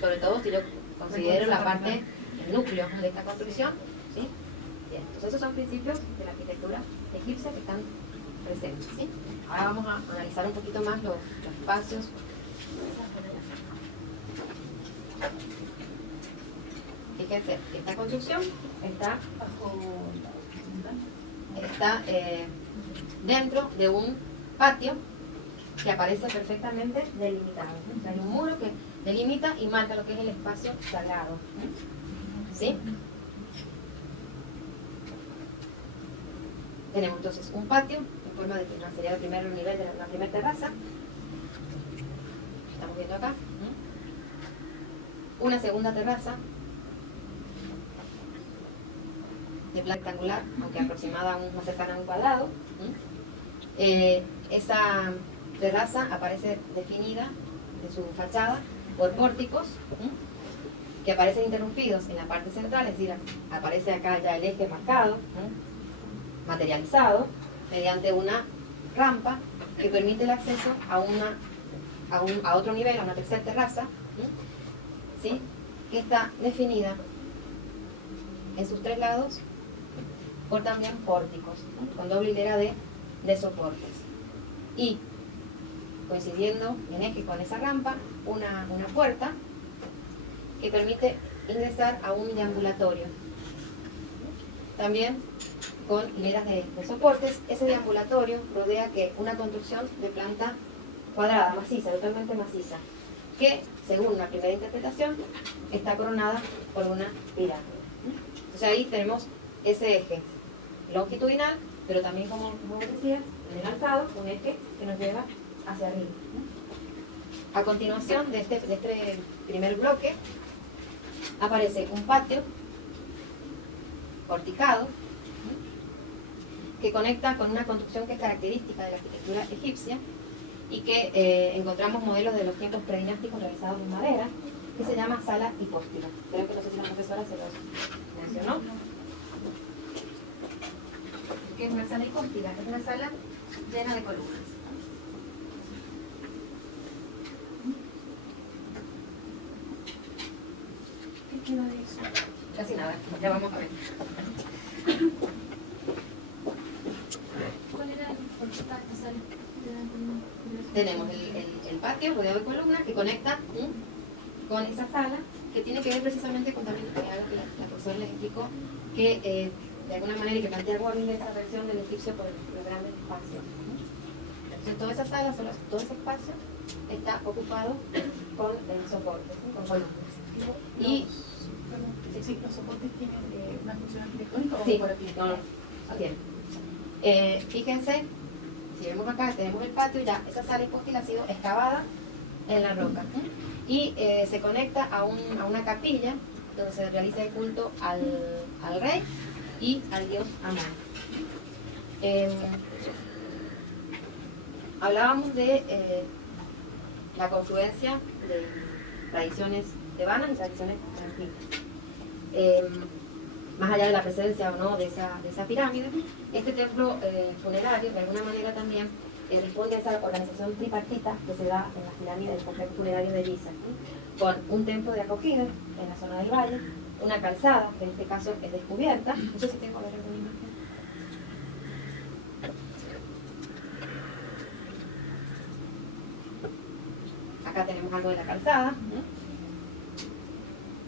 Sobre todo si yo considero la parte, el núcleo de esta construcción. ¿Sí? Bien. Entonces esos son principios de la arquitectura egipcia que están presentes. ¿Sí? Ahora vamos a analizar un poquito más los espacios. Fíjense, esta construcción está dentro de un patio que aparece perfectamente delimitado. O sea, hay un muro que delimita y marca lo que es el espacio sagrado. ¿Sí? Tenemos entonces un patio en forma de que sería el primer nivel de la primera terraza. Estamos viendo acá. Una segunda terraza de planta rectangular, aunque aproximada más cercana a un cuadrado. Esa terraza aparece definida en su fachada por pórticos que aparecen interrumpidos en la parte central, es decir, aparece acá ya el eje marcado, materializado, mediante una rampa que permite el acceso a otro nivel, a una tercera terraza, ¿sí? Que está definida en sus tres lados por también pórticos, con doble hilera de soportes. Y coincidiendo en eje con esa rampa, una puerta que permite ingresar a un deambulatorio. También con hileras de soportes. Ese deambulatorio rodea una construcción de planta cuadrada, maciza, totalmente maciza, que, según la primera interpretación, está coronada por una pirámide. Entonces ahí tenemos ese eje longitudinal, pero también, como decía, en el alzado, un eje que nos lleva hacia arriba. A continuación de este primer bloque, aparece un patio porticado que conecta con una construcción que es característica de la arquitectura egipcia y que encontramos modelos de los tiempos predinásticos realizados en madera, que se llama sala hipóstila. Creo que no sé si la profesora se los mencionó. ¿Qué es una sala hipóstila? Es una sala llena de columnas. ¿Qué queda de eso? Casi nada, ya vamos a ver. ¿Cuál era el porcentaje sal? Tenemos el patio rodeado de columnas que conecta con esa sala, que tiene que ver precisamente con también algo que la profesora les explicó, que de alguna manera, y que plantea Warren de esa versión del egipcio por los grandes espacios. Entonces toda esa sala, todo ese espacio está ocupado con soportes, ¿sí? Con columnas. Y Sí, los soportes tienen una función arquitectónica o sí, decorativa. no, tiene. Fíjense, si vemos acá, tenemos el patio, ya esa sala hipóstila ha sido excavada en la roca y se conecta a una capilla donde se realiza el culto al rey y al dios Amón. Hablábamos de la confluencia de tradiciones tebanas y tradiciones antiguas. Más allá de la presencia o no de esa pirámide, este templo funerario de alguna manera también responde a esa organización tripartita que se da en las pirámides del complejo funerario de Giza, ¿sí? Con un templo de acogida en la zona del valle, una calzada, que en este caso es descubierta. No sé si tengo que ver alguna imagen. Acá tenemos algo de la calzada.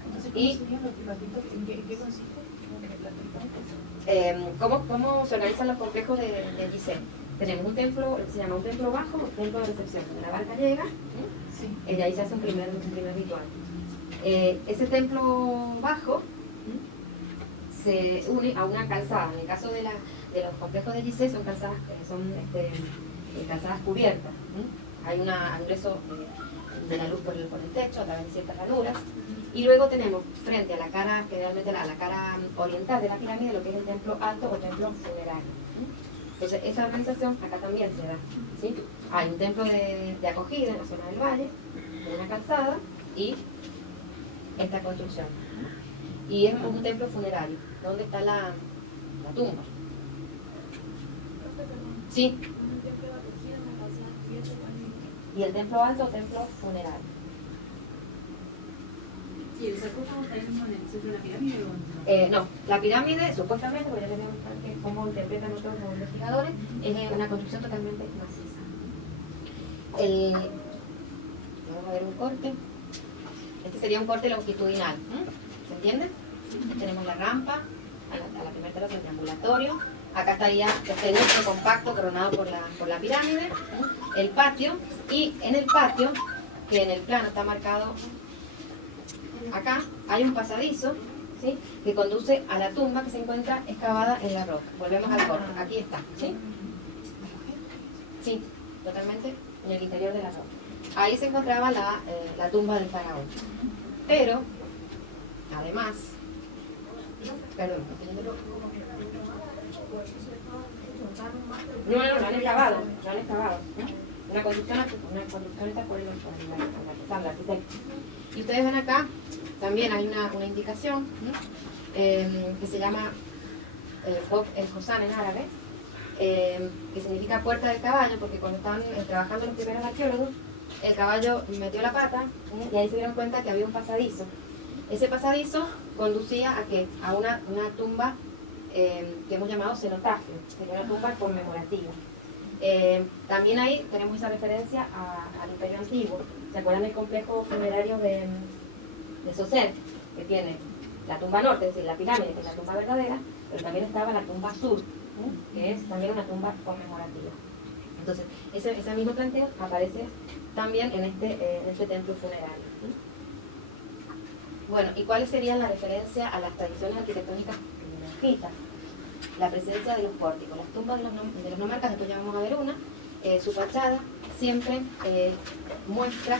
Entonces, Y- ¿cómo serían los platitos? ¿En qué consiste? ¿Cómo se organizan los complejos de Gizeh? Tenemos un templo, se llama un templo bajo, un templo de recepción, donde la barca llega, Sí. y ahí se hace un primer ritual. Ese templo bajo se une a una calzada. En el caso de los complejos de Gizeh son calzadas, calzadas cubiertas. Hay un ingreso de la luz por el techo a través de ciertas ranuras. Y luego tenemos frente a la cara, generalmente a la cara oriental de la pirámide, lo que es el templo alto o templo funerario. Entonces, esa organización acá también se da, ¿sí? Hay un templo de acogida en la zona del valle, una calzada y esta construcción. Y es un templo funerario, donde está la tumba. Sí, y el templo alto o templo funerario. ¿Y el sarcófago está ahí mismo en el centro de la pirámide o no? No, la pirámide, supuestamente, porque ya les voy a mostrar cómo interpretan nosotros como investigadores, es una construcción totalmente maciza. Vamos a ver un corte. Este sería un corte longitudinal. ¿Se entiende? Tenemos la rampa, a la primera terraza, el triangulatorio. Acá estaría este núcleo compacto coronado por la pirámide, el patio, y en el patio, que en el plano está marcado acá, hay un pasadizo, ¿sí? Que conduce a la tumba que se encuentra excavada en la roca. Volvemos al corte, aquí está, ¿sí? Sí, totalmente en el interior de la roca. Ahí se encontraba la tumba del faraón. Pero, además, perdón, no, lo han excavado, ¿no? Una construcción está por el arquitecto. Y ustedes ven acá, también hay una indicación, ¿no? Que se llama el Hosan en árabe, que significa puerta del caballo, porque cuando estaban trabajando los primeros arqueólogos, el caballo metió la pata, y ahí se dieron cuenta que había un pasadizo. Ese pasadizo conducía a ¿qué? A una tumba que hemos llamado cenotafio, sería una tumba conmemorativa. También ahí tenemos esa referencia al Imperio Antiguo. ¿Se acuerdan del complejo funerario de Sosén? Que tiene la tumba norte, es decir, la pirámide, que es la tumba verdadera, pero también estaba la tumba sur, que es también una tumba conmemorativa. Entonces, ese mismo planteo aparece también en este templo funerario. Bueno, ¿y cuáles serían las referencias a las tradiciones arquitectónicas escritas? La presencia de los pórticos, las tumbas de los nomarcas, después ya vamos a ver una, su fachada siempre muestra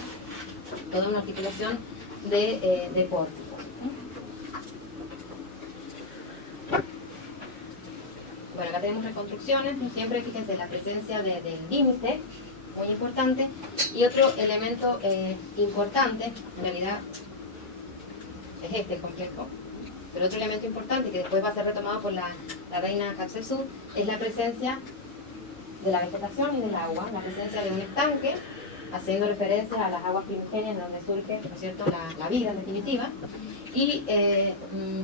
toda una articulación de pórticos. Bueno, acá tenemos reconstrucciones, siempre fíjense la presencia del límite, muy importante, y otro elemento importante, en realidad es el complejo, pero otro elemento importante que después va a ser retomado por la reina Hatshepsut es la presencia de la vegetación y del agua, la presencia de un estanque, haciendo referencia a las aguas primigenias donde surge, ¿no es cierto?, la vida en definitiva, y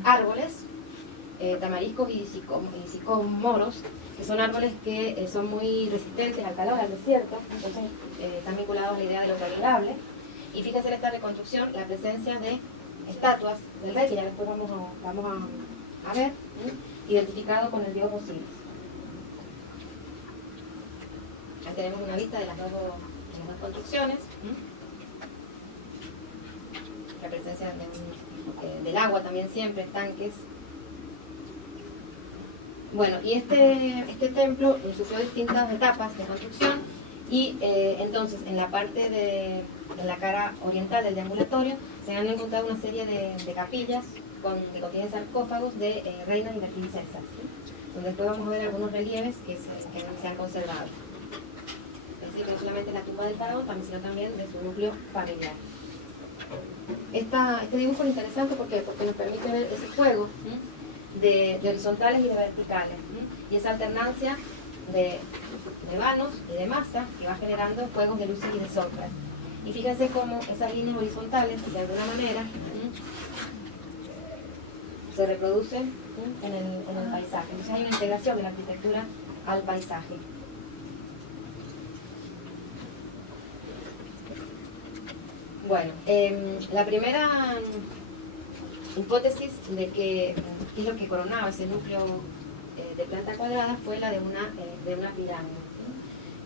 árboles, tamariscos y sicomoros, que son árboles que son muy resistentes al calor, al desierto, entonces están vinculados a la idea de lo perdurable. Y fíjense en esta reconstrucción la presencia de estatuas del rey, que ya después vamos a ver, identificado con el dios Osiris. Ahí tenemos una vista de las dos construcciones. La presencia del agua también siempre, estanques. Bueno, y este templo sufrió distintas etapas de construcción y entonces en la parte en la cara oriental del deambulatorio se han encontrado una serie de capillas que contienen sarcófagos de reinas y de princesas, ¿sí? Donde después vamos a ver algunos relieves que se han conservado. Es decir, que no solamente la tumba del faraón, sino también de su núcleo familiar. Este dibujo es interesante porque nos permite ver ese juego de horizontales y de verticales, y esa alternancia de vanos y de masa que va generando juegos de luces y de sombras. Y fíjense cómo esas líneas horizontales, de alguna manera, se reproducen en el paisaje. Entonces hay una integración de la arquitectura al paisaje. Bueno, la primera hipótesis de qué es lo que coronaba ese núcleo de planta cuadrada fue la de una pirámide.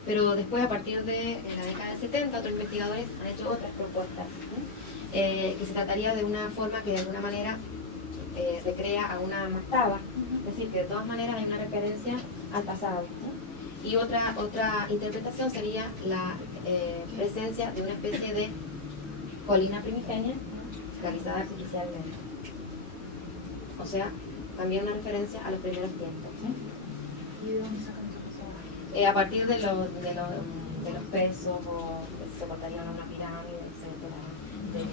Pero después, a partir de la década del 70, otros investigadores han hecho otras propuestas, que se trataría de una forma que de alguna manera recrea a una mastaba, es decir, que de todas maneras hay una referencia al pasado. Y otra interpretación sería la presencia de una especie de colina primigenia realizada artificialmente. O sea, también una referencia a los primeros tiempos. ¿Y de dónde sacan esas cosas? A partir de los pesos, o se cortaría una pirámide, etcétera,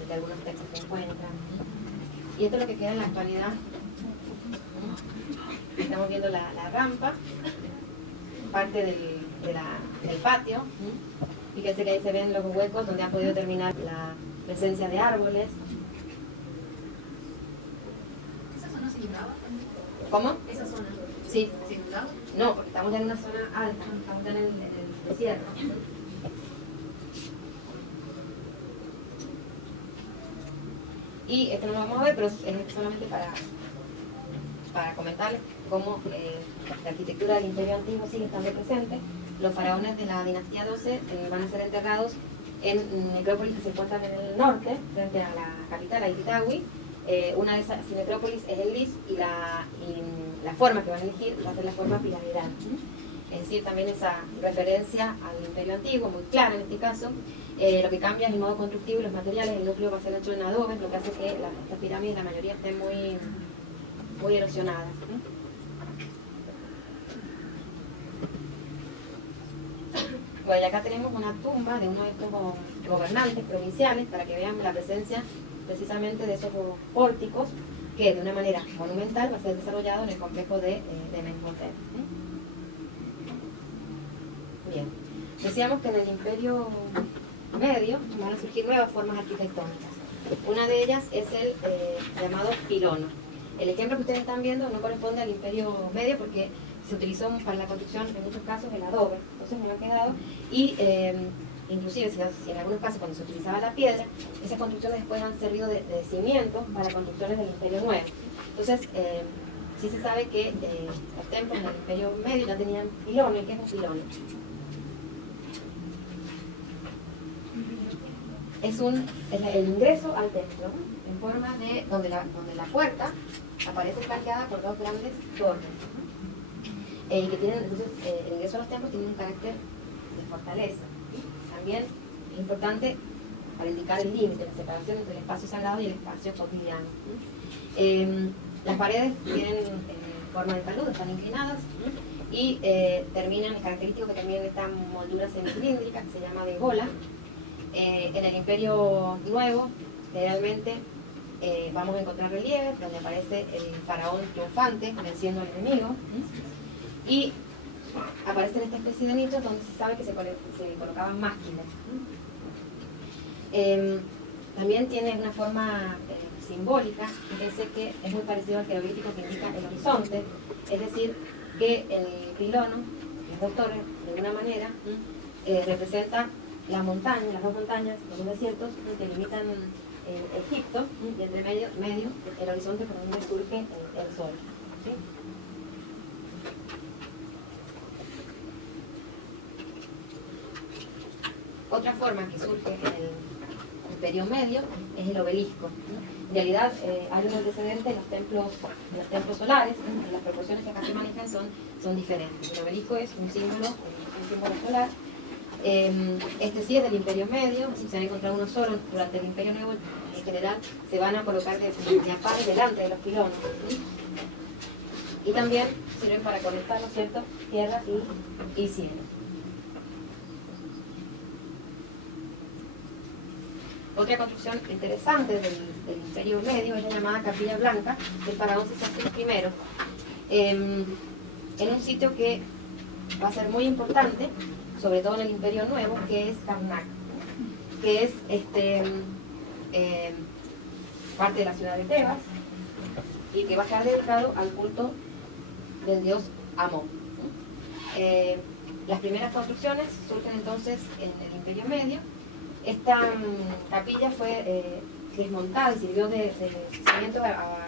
de algunos textos que encuentran. Y esto es lo que queda en la actualidad. Estamos viendo la rampa, parte del patio. Fíjense que ahí se ven los huecos donde ha podido terminar la presencia de árboles. ¿Esa zona se inundaba? ¿Cómo? ¿Esa zona Sí. se inundaba? No, porque estamos ya en una zona alta, estamos ya en el desierto. Y esto no lo vamos a ver, pero es solamente para comentarles cómo la arquitectura del Imperio Antiguo sigue estando presente. Los faraones de la dinastía 12 van a ser enterrados en necrópolis que se encuentran en el norte, frente a la capital, a Ititawi. Una de esas necrópolis es el Lis, y la forma que van a elegir va a ser la forma piramidal. Es decir, también esa referencia al Imperio Antiguo, muy clara en este caso. Lo que cambia es el modo constructivo y los materiales. El núcleo va a ser hecho en adobe, lo que hace que estas pirámides, la mayoría, estén muy erosionadas. Bueno, y acá tenemos una tumba de uno de estos gobernantes provinciales para que vean la presencia precisamente de esos pórticos que de una manera monumental va a ser desarrollado en el complejo de Menhotep. Bien, decíamos que en el Imperio Medio van a surgir nuevas formas arquitectónicas. Una de ellas es el llamado pilono. El ejemplo que ustedes están viendo no corresponde al Imperio Medio porque se utilizó para la construcción en muchos casos el adobe, entonces me lo ha quedado, y inclusive si en algunos casos cuando se utilizaba la piedra, esas construcciones después han servido de cimientos para construcciones del Imperio Nuevo. Entonces, sí se sabe que los templos en el Imperio Medio ya tenían pilones. ¿Qué es un pilón? Es el ingreso al templo, en forma de donde la puerta aparece flanqueada por dos grandes torres. Que tienen, entonces, el ingreso a los templos tiene un carácter de fortaleza. También es importante para indicar el límite, la separación entre el espacio sagrado y el espacio cotidiano. Las paredes tienen forma de talud, están inclinadas, y terminan, es característico que terminen esta moldura semicilíndrica que se llama de gola. En el Imperio Nuevo, generalmente vamos a encontrar relieves donde aparece el faraón triunfante venciendo al enemigo, y aparecen esta especie de nichos donde se sabe que se colocaban másquiles. También tiene una forma simbólica, fíjense que es muy parecido al jeroglífico que indica el horizonte, es decir, que el pilono, las dos torres, de alguna manera, representa la montaña, las dos montañas, los dos desiertos que limitan Egipto, y entre medio el horizonte por donde surge el sol. ¿Sí? Otra forma que surge en el Imperio Medio es el obelisco, ¿no? En realidad hay un antecedente en los templos solares, ¿no? Las proporciones que acá se manejan son diferentes. El obelisco es un símbolo solar. Este sí es del Imperio Medio, se han encontrado uno solo. Durante el Imperio Nuevo en general se van a colocar de a pares delante de los pilones, ¿sí? Y también sirven para conectar, ¿no es cierto?, tierra y cielo. Otra construcción interesante del Imperio Medio es la llamada Capilla Blanca del faraón Sesostris I, en un sitio que va a ser muy importante, sobre todo en el Imperio Nuevo, que es Karnak, que es parte de la ciudad de Tebas y que va a estar dedicado al culto del dios Amón. Las primeras construcciones surgen entonces en el Imperio Medio. Esta capilla fue desmontada y sirvió de cimiento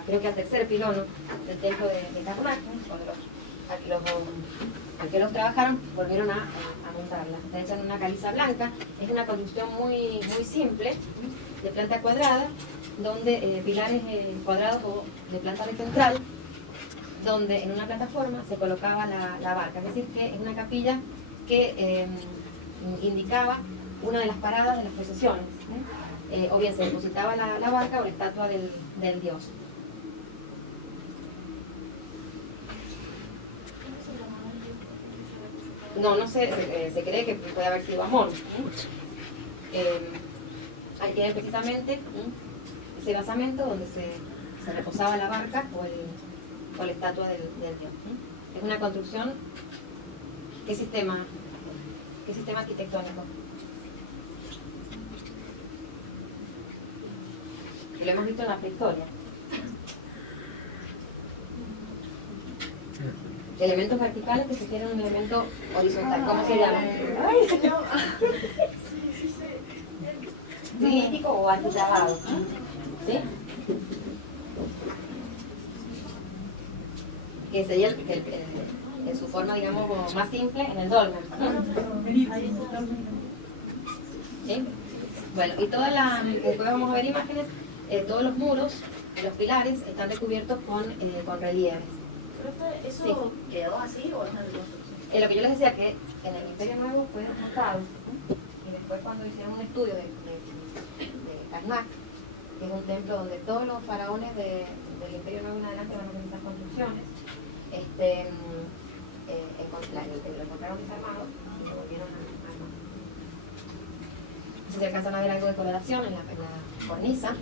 creo que al tercer pilono del templo de Karnak, cuando los arqueólogos trabajaron, volvieron a montarla. Está hecha en una caliza blanca, es una construcción muy simple, de planta cuadrada, donde pilares cuadrados o de planta rectangular, donde en una plataforma se colocaba la barca, es decir, que es una capilla que indicaba una de las paradas de las procesiones, o bien se depositaba la barca o la estatua del dios. No se cree que puede haber sido Amón. Ahí tiene precisamente ese basamento donde se reposaba la barca o la estatua del dios. Es una construcción. ¿Qué sistema arquitectónico? Que lo hemos visto en la prehistoria. Elementos verticales que sugieren un elemento horizontal. ¿Cómo se llama? Cilíndrico o arquitravado. ¿Sí? Que sería en su forma, digamos, como más simple en el dolmen. ¿Sí? Bueno, y después vamos a ver imágenes, todos los muros, los pilares están recubiertos con relieves. Profe, ¿eso Sí. quedó así o es una reconstrucción? Lo que yo les decía, que en el Imperio Nuevo fue desmontado, y después cuando hicieron un estudio de Karnak, que es un templo donde todos los faraones del Imperio Nuevo en adelante van a realizar construcciones, lo encontraron desarmado y lo volvieron a armar. Se alcanzan a ver algo de coloración en la cornisa.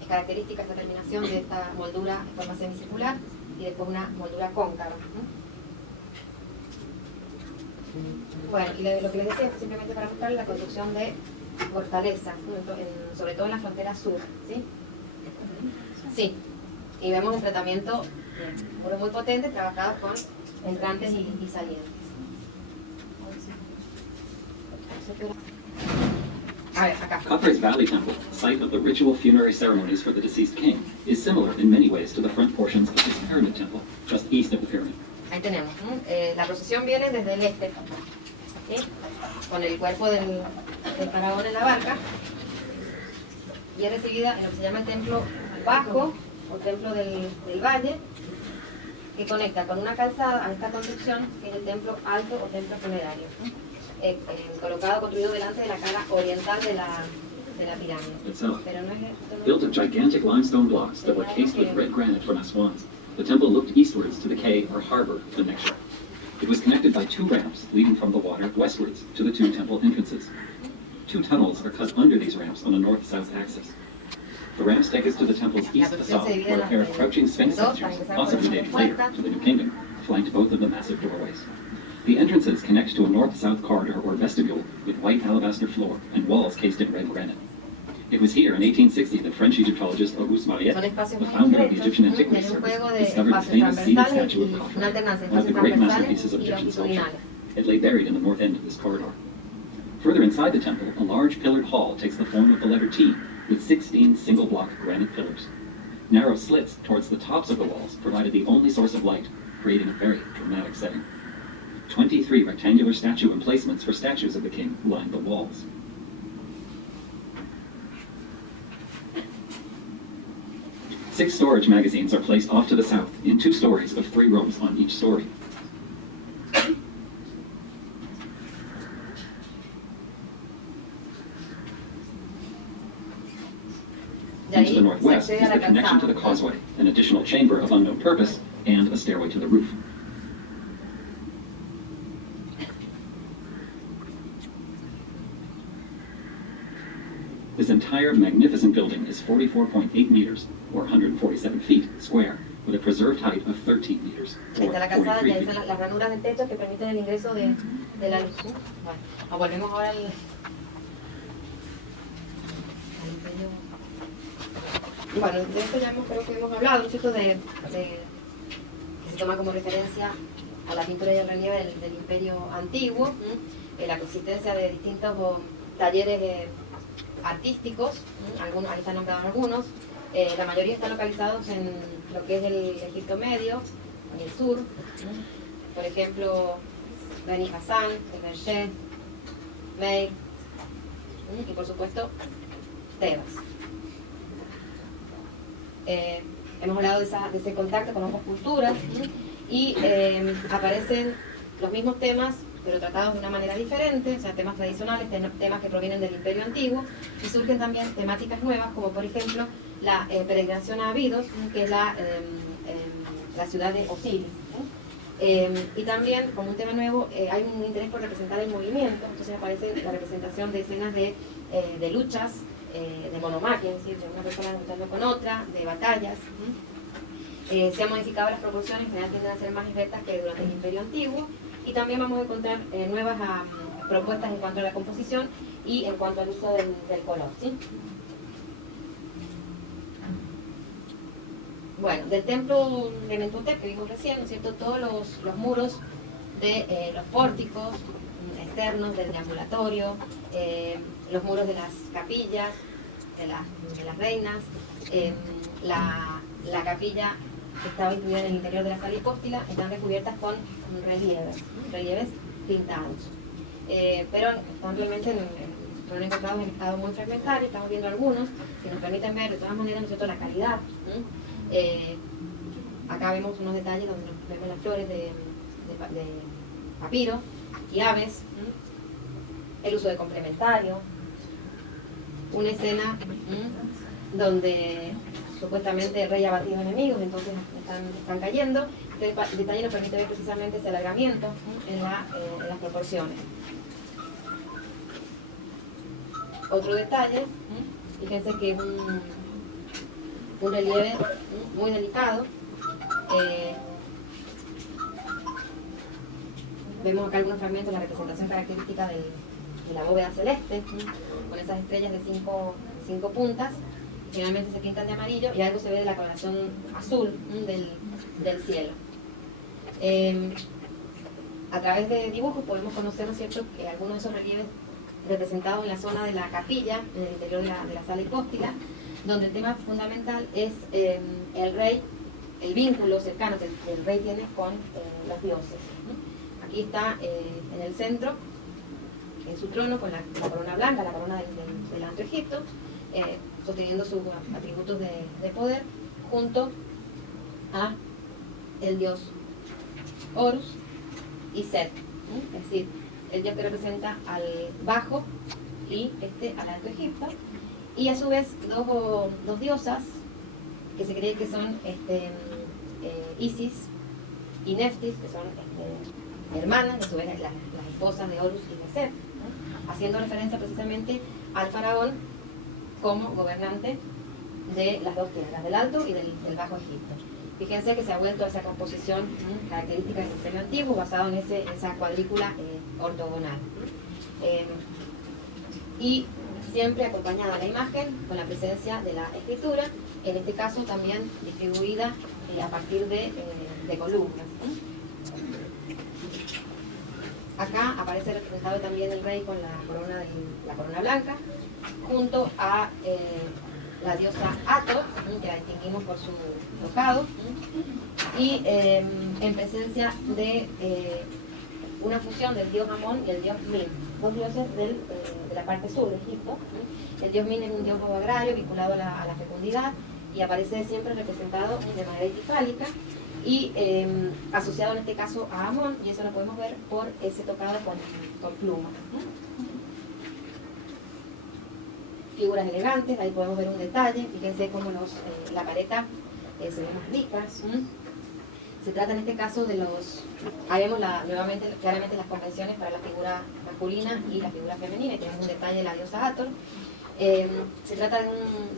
Es característica esta terminación de esta moldura en forma semicircular y después una moldura cóncava. Bueno, y lo que les decía es simplemente para mostrar la construcción de fortaleza, sobre todo en la frontera sur. ¿Sí? Sí. Y vemos un tratamiento muy potente, trabajado con entrantes y salientes. A ver, acá. Khafre's Valley Temple, site of the ritual funerary ceremonies for the deceased king, is similar in many ways to the front portions of this pyramid temple, just east of the pyramid. Ahí tenemos. La procesión viene desde el este, ¿sí? Con el cuerpo del faraón en la barca, y es recibida en lo que se llama el templo bajo o templo del valle, que conecta con una calzada a esta construcción, que es el templo alto o templo funerario, construido delante de la cara oriental de la pirámide. Itself. Pero no es esto, Built of gigantic limestone blocks that were cased with red granite from Aswan, the temple looked eastwards to the quay or harbor of the Neckshore. It was connected by two ramps leading from the water westwards to the two temple entrances. Two tunnels are cut under these ramps on a north-south axis. The ramps take us to the temple's east facade, where a pair of crouching sphinx statues, possibly dated later to the New Kingdom, flanked both of the massive doorways. The entrances connect to a north-south corridor or vestibule with white alabaster floor and walls cased in red granite. It was here in 1860 that French Egyptologist Auguste Mariette, the founder of the Egyptian Antiquity Service, discovered the famous seated statue of Khafre, one of the great masterpieces of Egyptian sculpture. It lay buried in the north end of this corridor. Further inside the temple, a large pillared hall takes the form of the letter T, with 16 single-block granite pillars. Narrow slits towards the tops of the walls provided the only source of light, creating a very dramatic setting. 23 rectangular statue emplacements for statues of the king line the walls. Six storage magazines are placed off to the south in 2 stories of 3 rooms on each story. To the northwest is the connection to the causeway, an additional chamber of unknown purpose, and a stairway to the roof. This entire magnificent building is 44.8 meters, or 147 feet, square, with a preserved height of 13 meters, or Está la casa, 43 ahí feet. están las ranuras del techo que permiten el ingreso de la luz. Bueno, volvemos ahora al imperio. Bueno, de esto ya creo que hemos hablado, ¿no es cierto? Que se toma como referencia a la pintura y el relieve del imperio antiguo, la consistencia de distintos talleres artísticos, ahí están nombrados algunos. La mayoría están localizados en lo que es el Egipto Medio, en el sur. Por ejemplo, Beni Hassan, el Berger, Meir y por supuesto Tebas. Hemos hablado de ese contacto con otras culturas y aparecen los mismos temas pero tratados de una manera diferente, o sea, temas tradicionales, temas que provienen del Imperio Antiguo, y surgen también temáticas nuevas, como por ejemplo la peregrinación a Abidos, que es la ciudad de Osiris. Y también, como un tema nuevo, hay un interés por representar el movimiento, entonces aparece la representación de escenas de luchas, de monomaquia, es decir, de una persona luchando con otra, de batallas. Se han modificado las proporciones, en general tienden a ser más esbeltas que durante el Imperio Antiguo, y también vamos a encontrar nuevas propuestas en cuanto a la composición y en cuanto al uso del color, ¿sí? Bueno, del templo de Mentuhotep que vimos recién, ¿no es cierto? Todos los muros de los pórticos externos del deambulatorio, los muros de las capillas, de las reinas, la capilla que estaba incluida en el interior de la sala hipóstila, están recubiertas con relieves pintados. Pero están realmente fueron encontrados en estado muy fragmentario, estamos viendo algunos que nos permiten ver de todas maneras, ¿no es cierto?, la calidad. Acá vemos unos detalles donde vemos las flores de papiro y aves, el uso de complementario, una escena donde supuestamente el rey ha batido enemigos, entonces están cayendo. Este detalle nos permite ver precisamente ese alargamiento en las proporciones. Otro detalle, fíjense que es un relieve muy delicado. Vemos acá algunos fragmentos de la representación característica de la bóveda celeste, con esas estrellas de cinco puntas. Finalmente se pintan de amarillo y algo se ve de la coloración azul del cielo. A través de dibujos podemos conocer, ¿no es cierto?, que algunos de esos relieves representados en la zona de la capilla, en el interior de la sala hipóstila, donde el tema fundamental es el rey, el vínculo cercano que el rey tiene con los dioses. Aquí está en el centro, en su trono, con la corona blanca, la corona del Alto Egipto, sosteniendo sus atributos de poder, junto a el dios Horus y Set, es decir, el dios que representa al Bajo y al Alto Egipto, y a su vez dos diosas que se cree que son Isis y Neftis, que son hermanas, a su vez las esposas de Horus y de Set, haciendo referencia precisamente al faraón como gobernante de las dos tierras, del Alto y del Bajo Egipto. Fíjense que se ha vuelto a esa composición característica del Imperio Antiguo, basado en esa cuadrícula ortogonal. Y siempre acompañada la imagen con la presencia de la escritura, en este caso también distribuida a partir de columnas. Acá aparece representado también el rey con la corona blanca, junto a la diosa Hathor, que la distinguimos por su tocado, y en presencia de una fusión del dios Amón y el dios Min, dos dioses de la parte sur de Egipto. El dios Min es un dios nuevo agrario vinculado a la fecundidad y aparece siempre representado de manera equifálica y asociado en este caso a Amón, y eso lo podemos ver por ese tocado con pluma. Figuras elegantes, ahí podemos ver un detalle, fíjense cómo la careta se ve más rica. Se trata en este caso de ahí vemos nuevamente claramente las convenciones para la figura masculina y la figura femenina, y tenemos un detalle de la diosa Hathor. Se trata de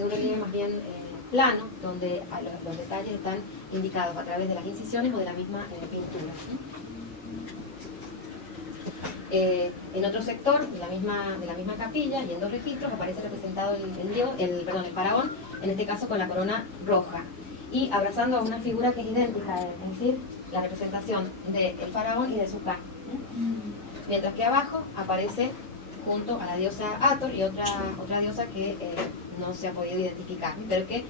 un relieve más bien plano, donde los detalles están indicados a través de las incisiones o de la misma pintura. En otro sector de la misma capilla y en dos registros aparece representado el faraón, en este caso con la corona roja, y abrazando a una figura que es idéntica a él, es decir, la representación del faraón y de su Ka. Mientras que abajo aparece junto a la diosa Hathor y otra diosa que no se ha podido identificar, pero que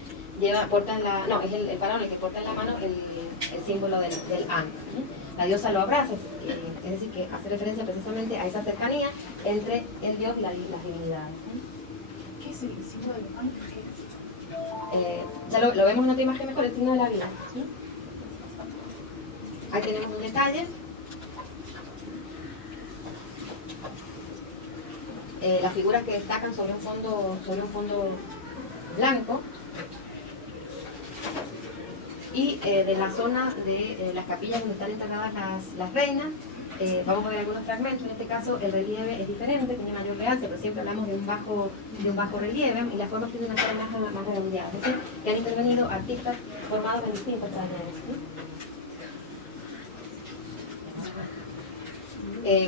porta en la, no, es el faraón el que porta en la mano el símbolo del An. La diosa lo abraza, es decir, que hace referencia precisamente a esa cercanía entre el dios y las divinidades. ¿Qué es el símbolo del An? Ya lo vemos en otra imagen mejor, el signo de la vida. Ahí tenemos un detalle. Las figuras que destacan sobre un fondo blanco, y de la zona de las capillas donde están enterradas las reinas, vamos a ver algunos fragmentos. En este caso el relieve es diferente, tiene mayor realce, pero siempre hablamos de un bajo relieve, y las formas tienen una cara más redondeada, es decir, que han intervenido artistas formados en distintos talleres.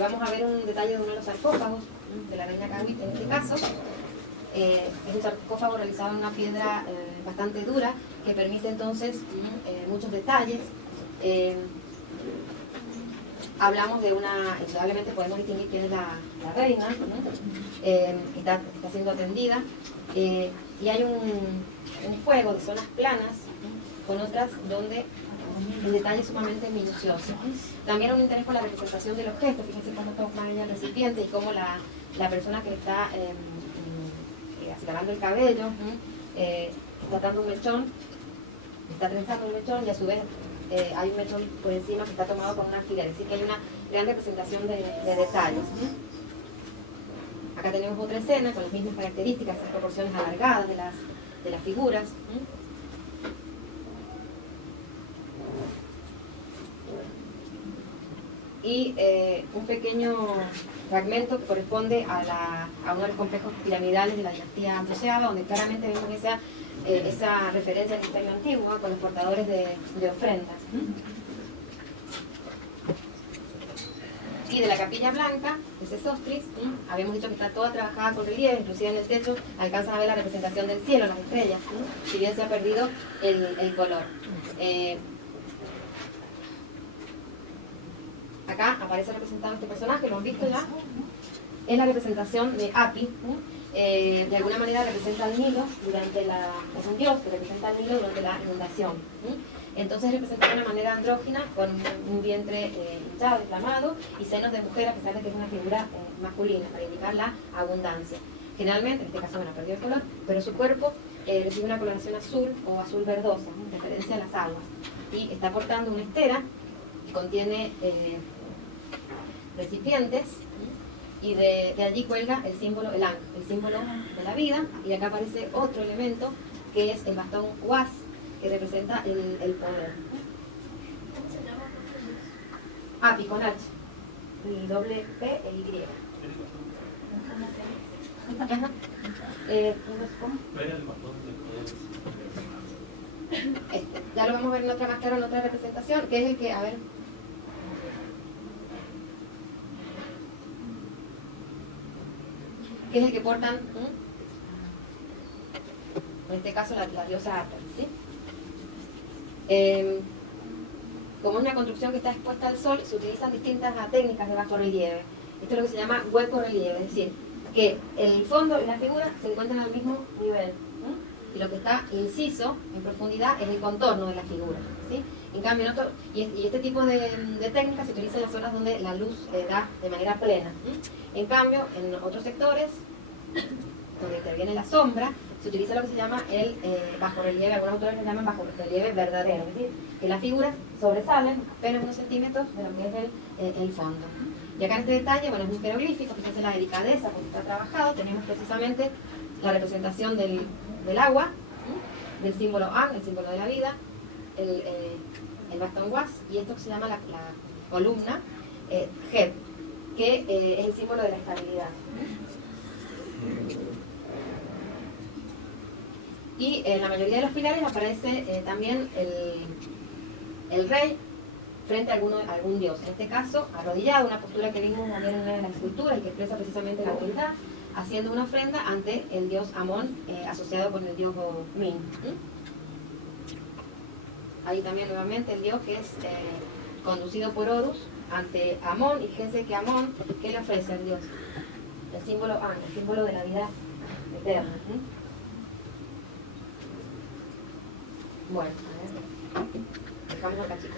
Vamos a ver un detalle de uno de los sarcófagos de la reina Kawit en este caso. Es un sarcófago realizado en una piedra bastante dura que permite entonces muchos detalles. Hablamos de indudablemente podemos distinguir quién es la reina, está siendo atendida, y hay un juego de zonas planas con otras donde el detalle es sumamente minucioso. También un interés por la representación de los gestos, fíjense cómo toma ella el recipiente y cómo la persona que le está acicalando el cabello está dando un mechón, está trenzando un mechón, y a su vez hay un mechón por encima que está tomado con una alfiler, es decir, que hay una gran representación de detalles. Acá tenemos otra escena con las mismas características, esas proporciones alargadas de las figuras. Y un pequeño fragmento que corresponde a uno de los complejos piramidales de la dinastía Ambrosiana, donde claramente vemos esa referencia al imperio antiguo con los portadores de ofrendas. Y de la capilla blanca, ese Sostris, habíamos dicho que está toda trabajada con relieve, inclusive en el techo alcanzan a ver la representación del cielo, las estrellas, si bien se ha perdido el color. Acá aparece representado este personaje, lo han visto ya. Es la representación de Api. De alguna manera representa al Nilo es un dios que representa al Nilo durante la inundación. Entonces representa de una manera andrógina, con un vientre hinchado, inflamado, y senos de mujer, a pesar de que es una figura masculina, para indicar la abundancia. Generalmente, en este caso bueno, perdió el color, pero su cuerpo recibe una coloración azul o azul verdosa, en referencia a las aguas. Y está portando una estera que contiene recipientes, y de allí cuelga el símbolo, el Ankh, el símbolo de la vida, y acá aparece otro elemento que es el bastón Was, que representa el poder. ¿Cómo se llama? Api con H, y doble P e Y. Ajá. ¿Cómo? Ya lo vamos a ver en otra más claro, en otra representación, que es el que, a ver. Que es el que portan, en este caso la diosa Hathor, ¿sí? Como es una construcción que está expuesta al sol, se utilizan distintas técnicas de bajo relieve. Esto es lo que se llama hueco relieve, es decir, que el fondo y la figura se encuentran al mismo nivel, y lo que está inciso en profundidad es el contorno de la figura, ¿sí? En cambio, y este tipo de técnica se utiliza en las zonas donde la luz da de manera plena. En cambio, en otros sectores, donde interviene la sombra, se utiliza lo que se llama el bajorrelieve, algunos autores lo llaman bajorrelieve verdadero, es decir, que las figuras sobresalen apenas unos centímetros de lo que es el fondo. Y acá en este detalle, bueno, es un jeroglífico, fíjense la delicadeza con que está trabajado, tenemos precisamente la representación del agua, del símbolo An, el símbolo de la vida, el bastón Was, y esto que se llama la columna Het, que es el símbolo de la estabilidad. Y en la mayoría de los pilares aparece también el rey frente a algún dios, en este caso arrodillado, una postura que vimos también en una de las esculturas y que expresa precisamente la autoridad, haciendo una ofrenda ante el dios Amón, asociado con el dios Min. Ahí también nuevamente el dios que es conducido por Horus ante Amón, y fíjense que Amón, ¿qué le ofrece al dios? El símbolo An, el símbolo de la vida eterna. Bueno, a ver, dejamos acá, chicos.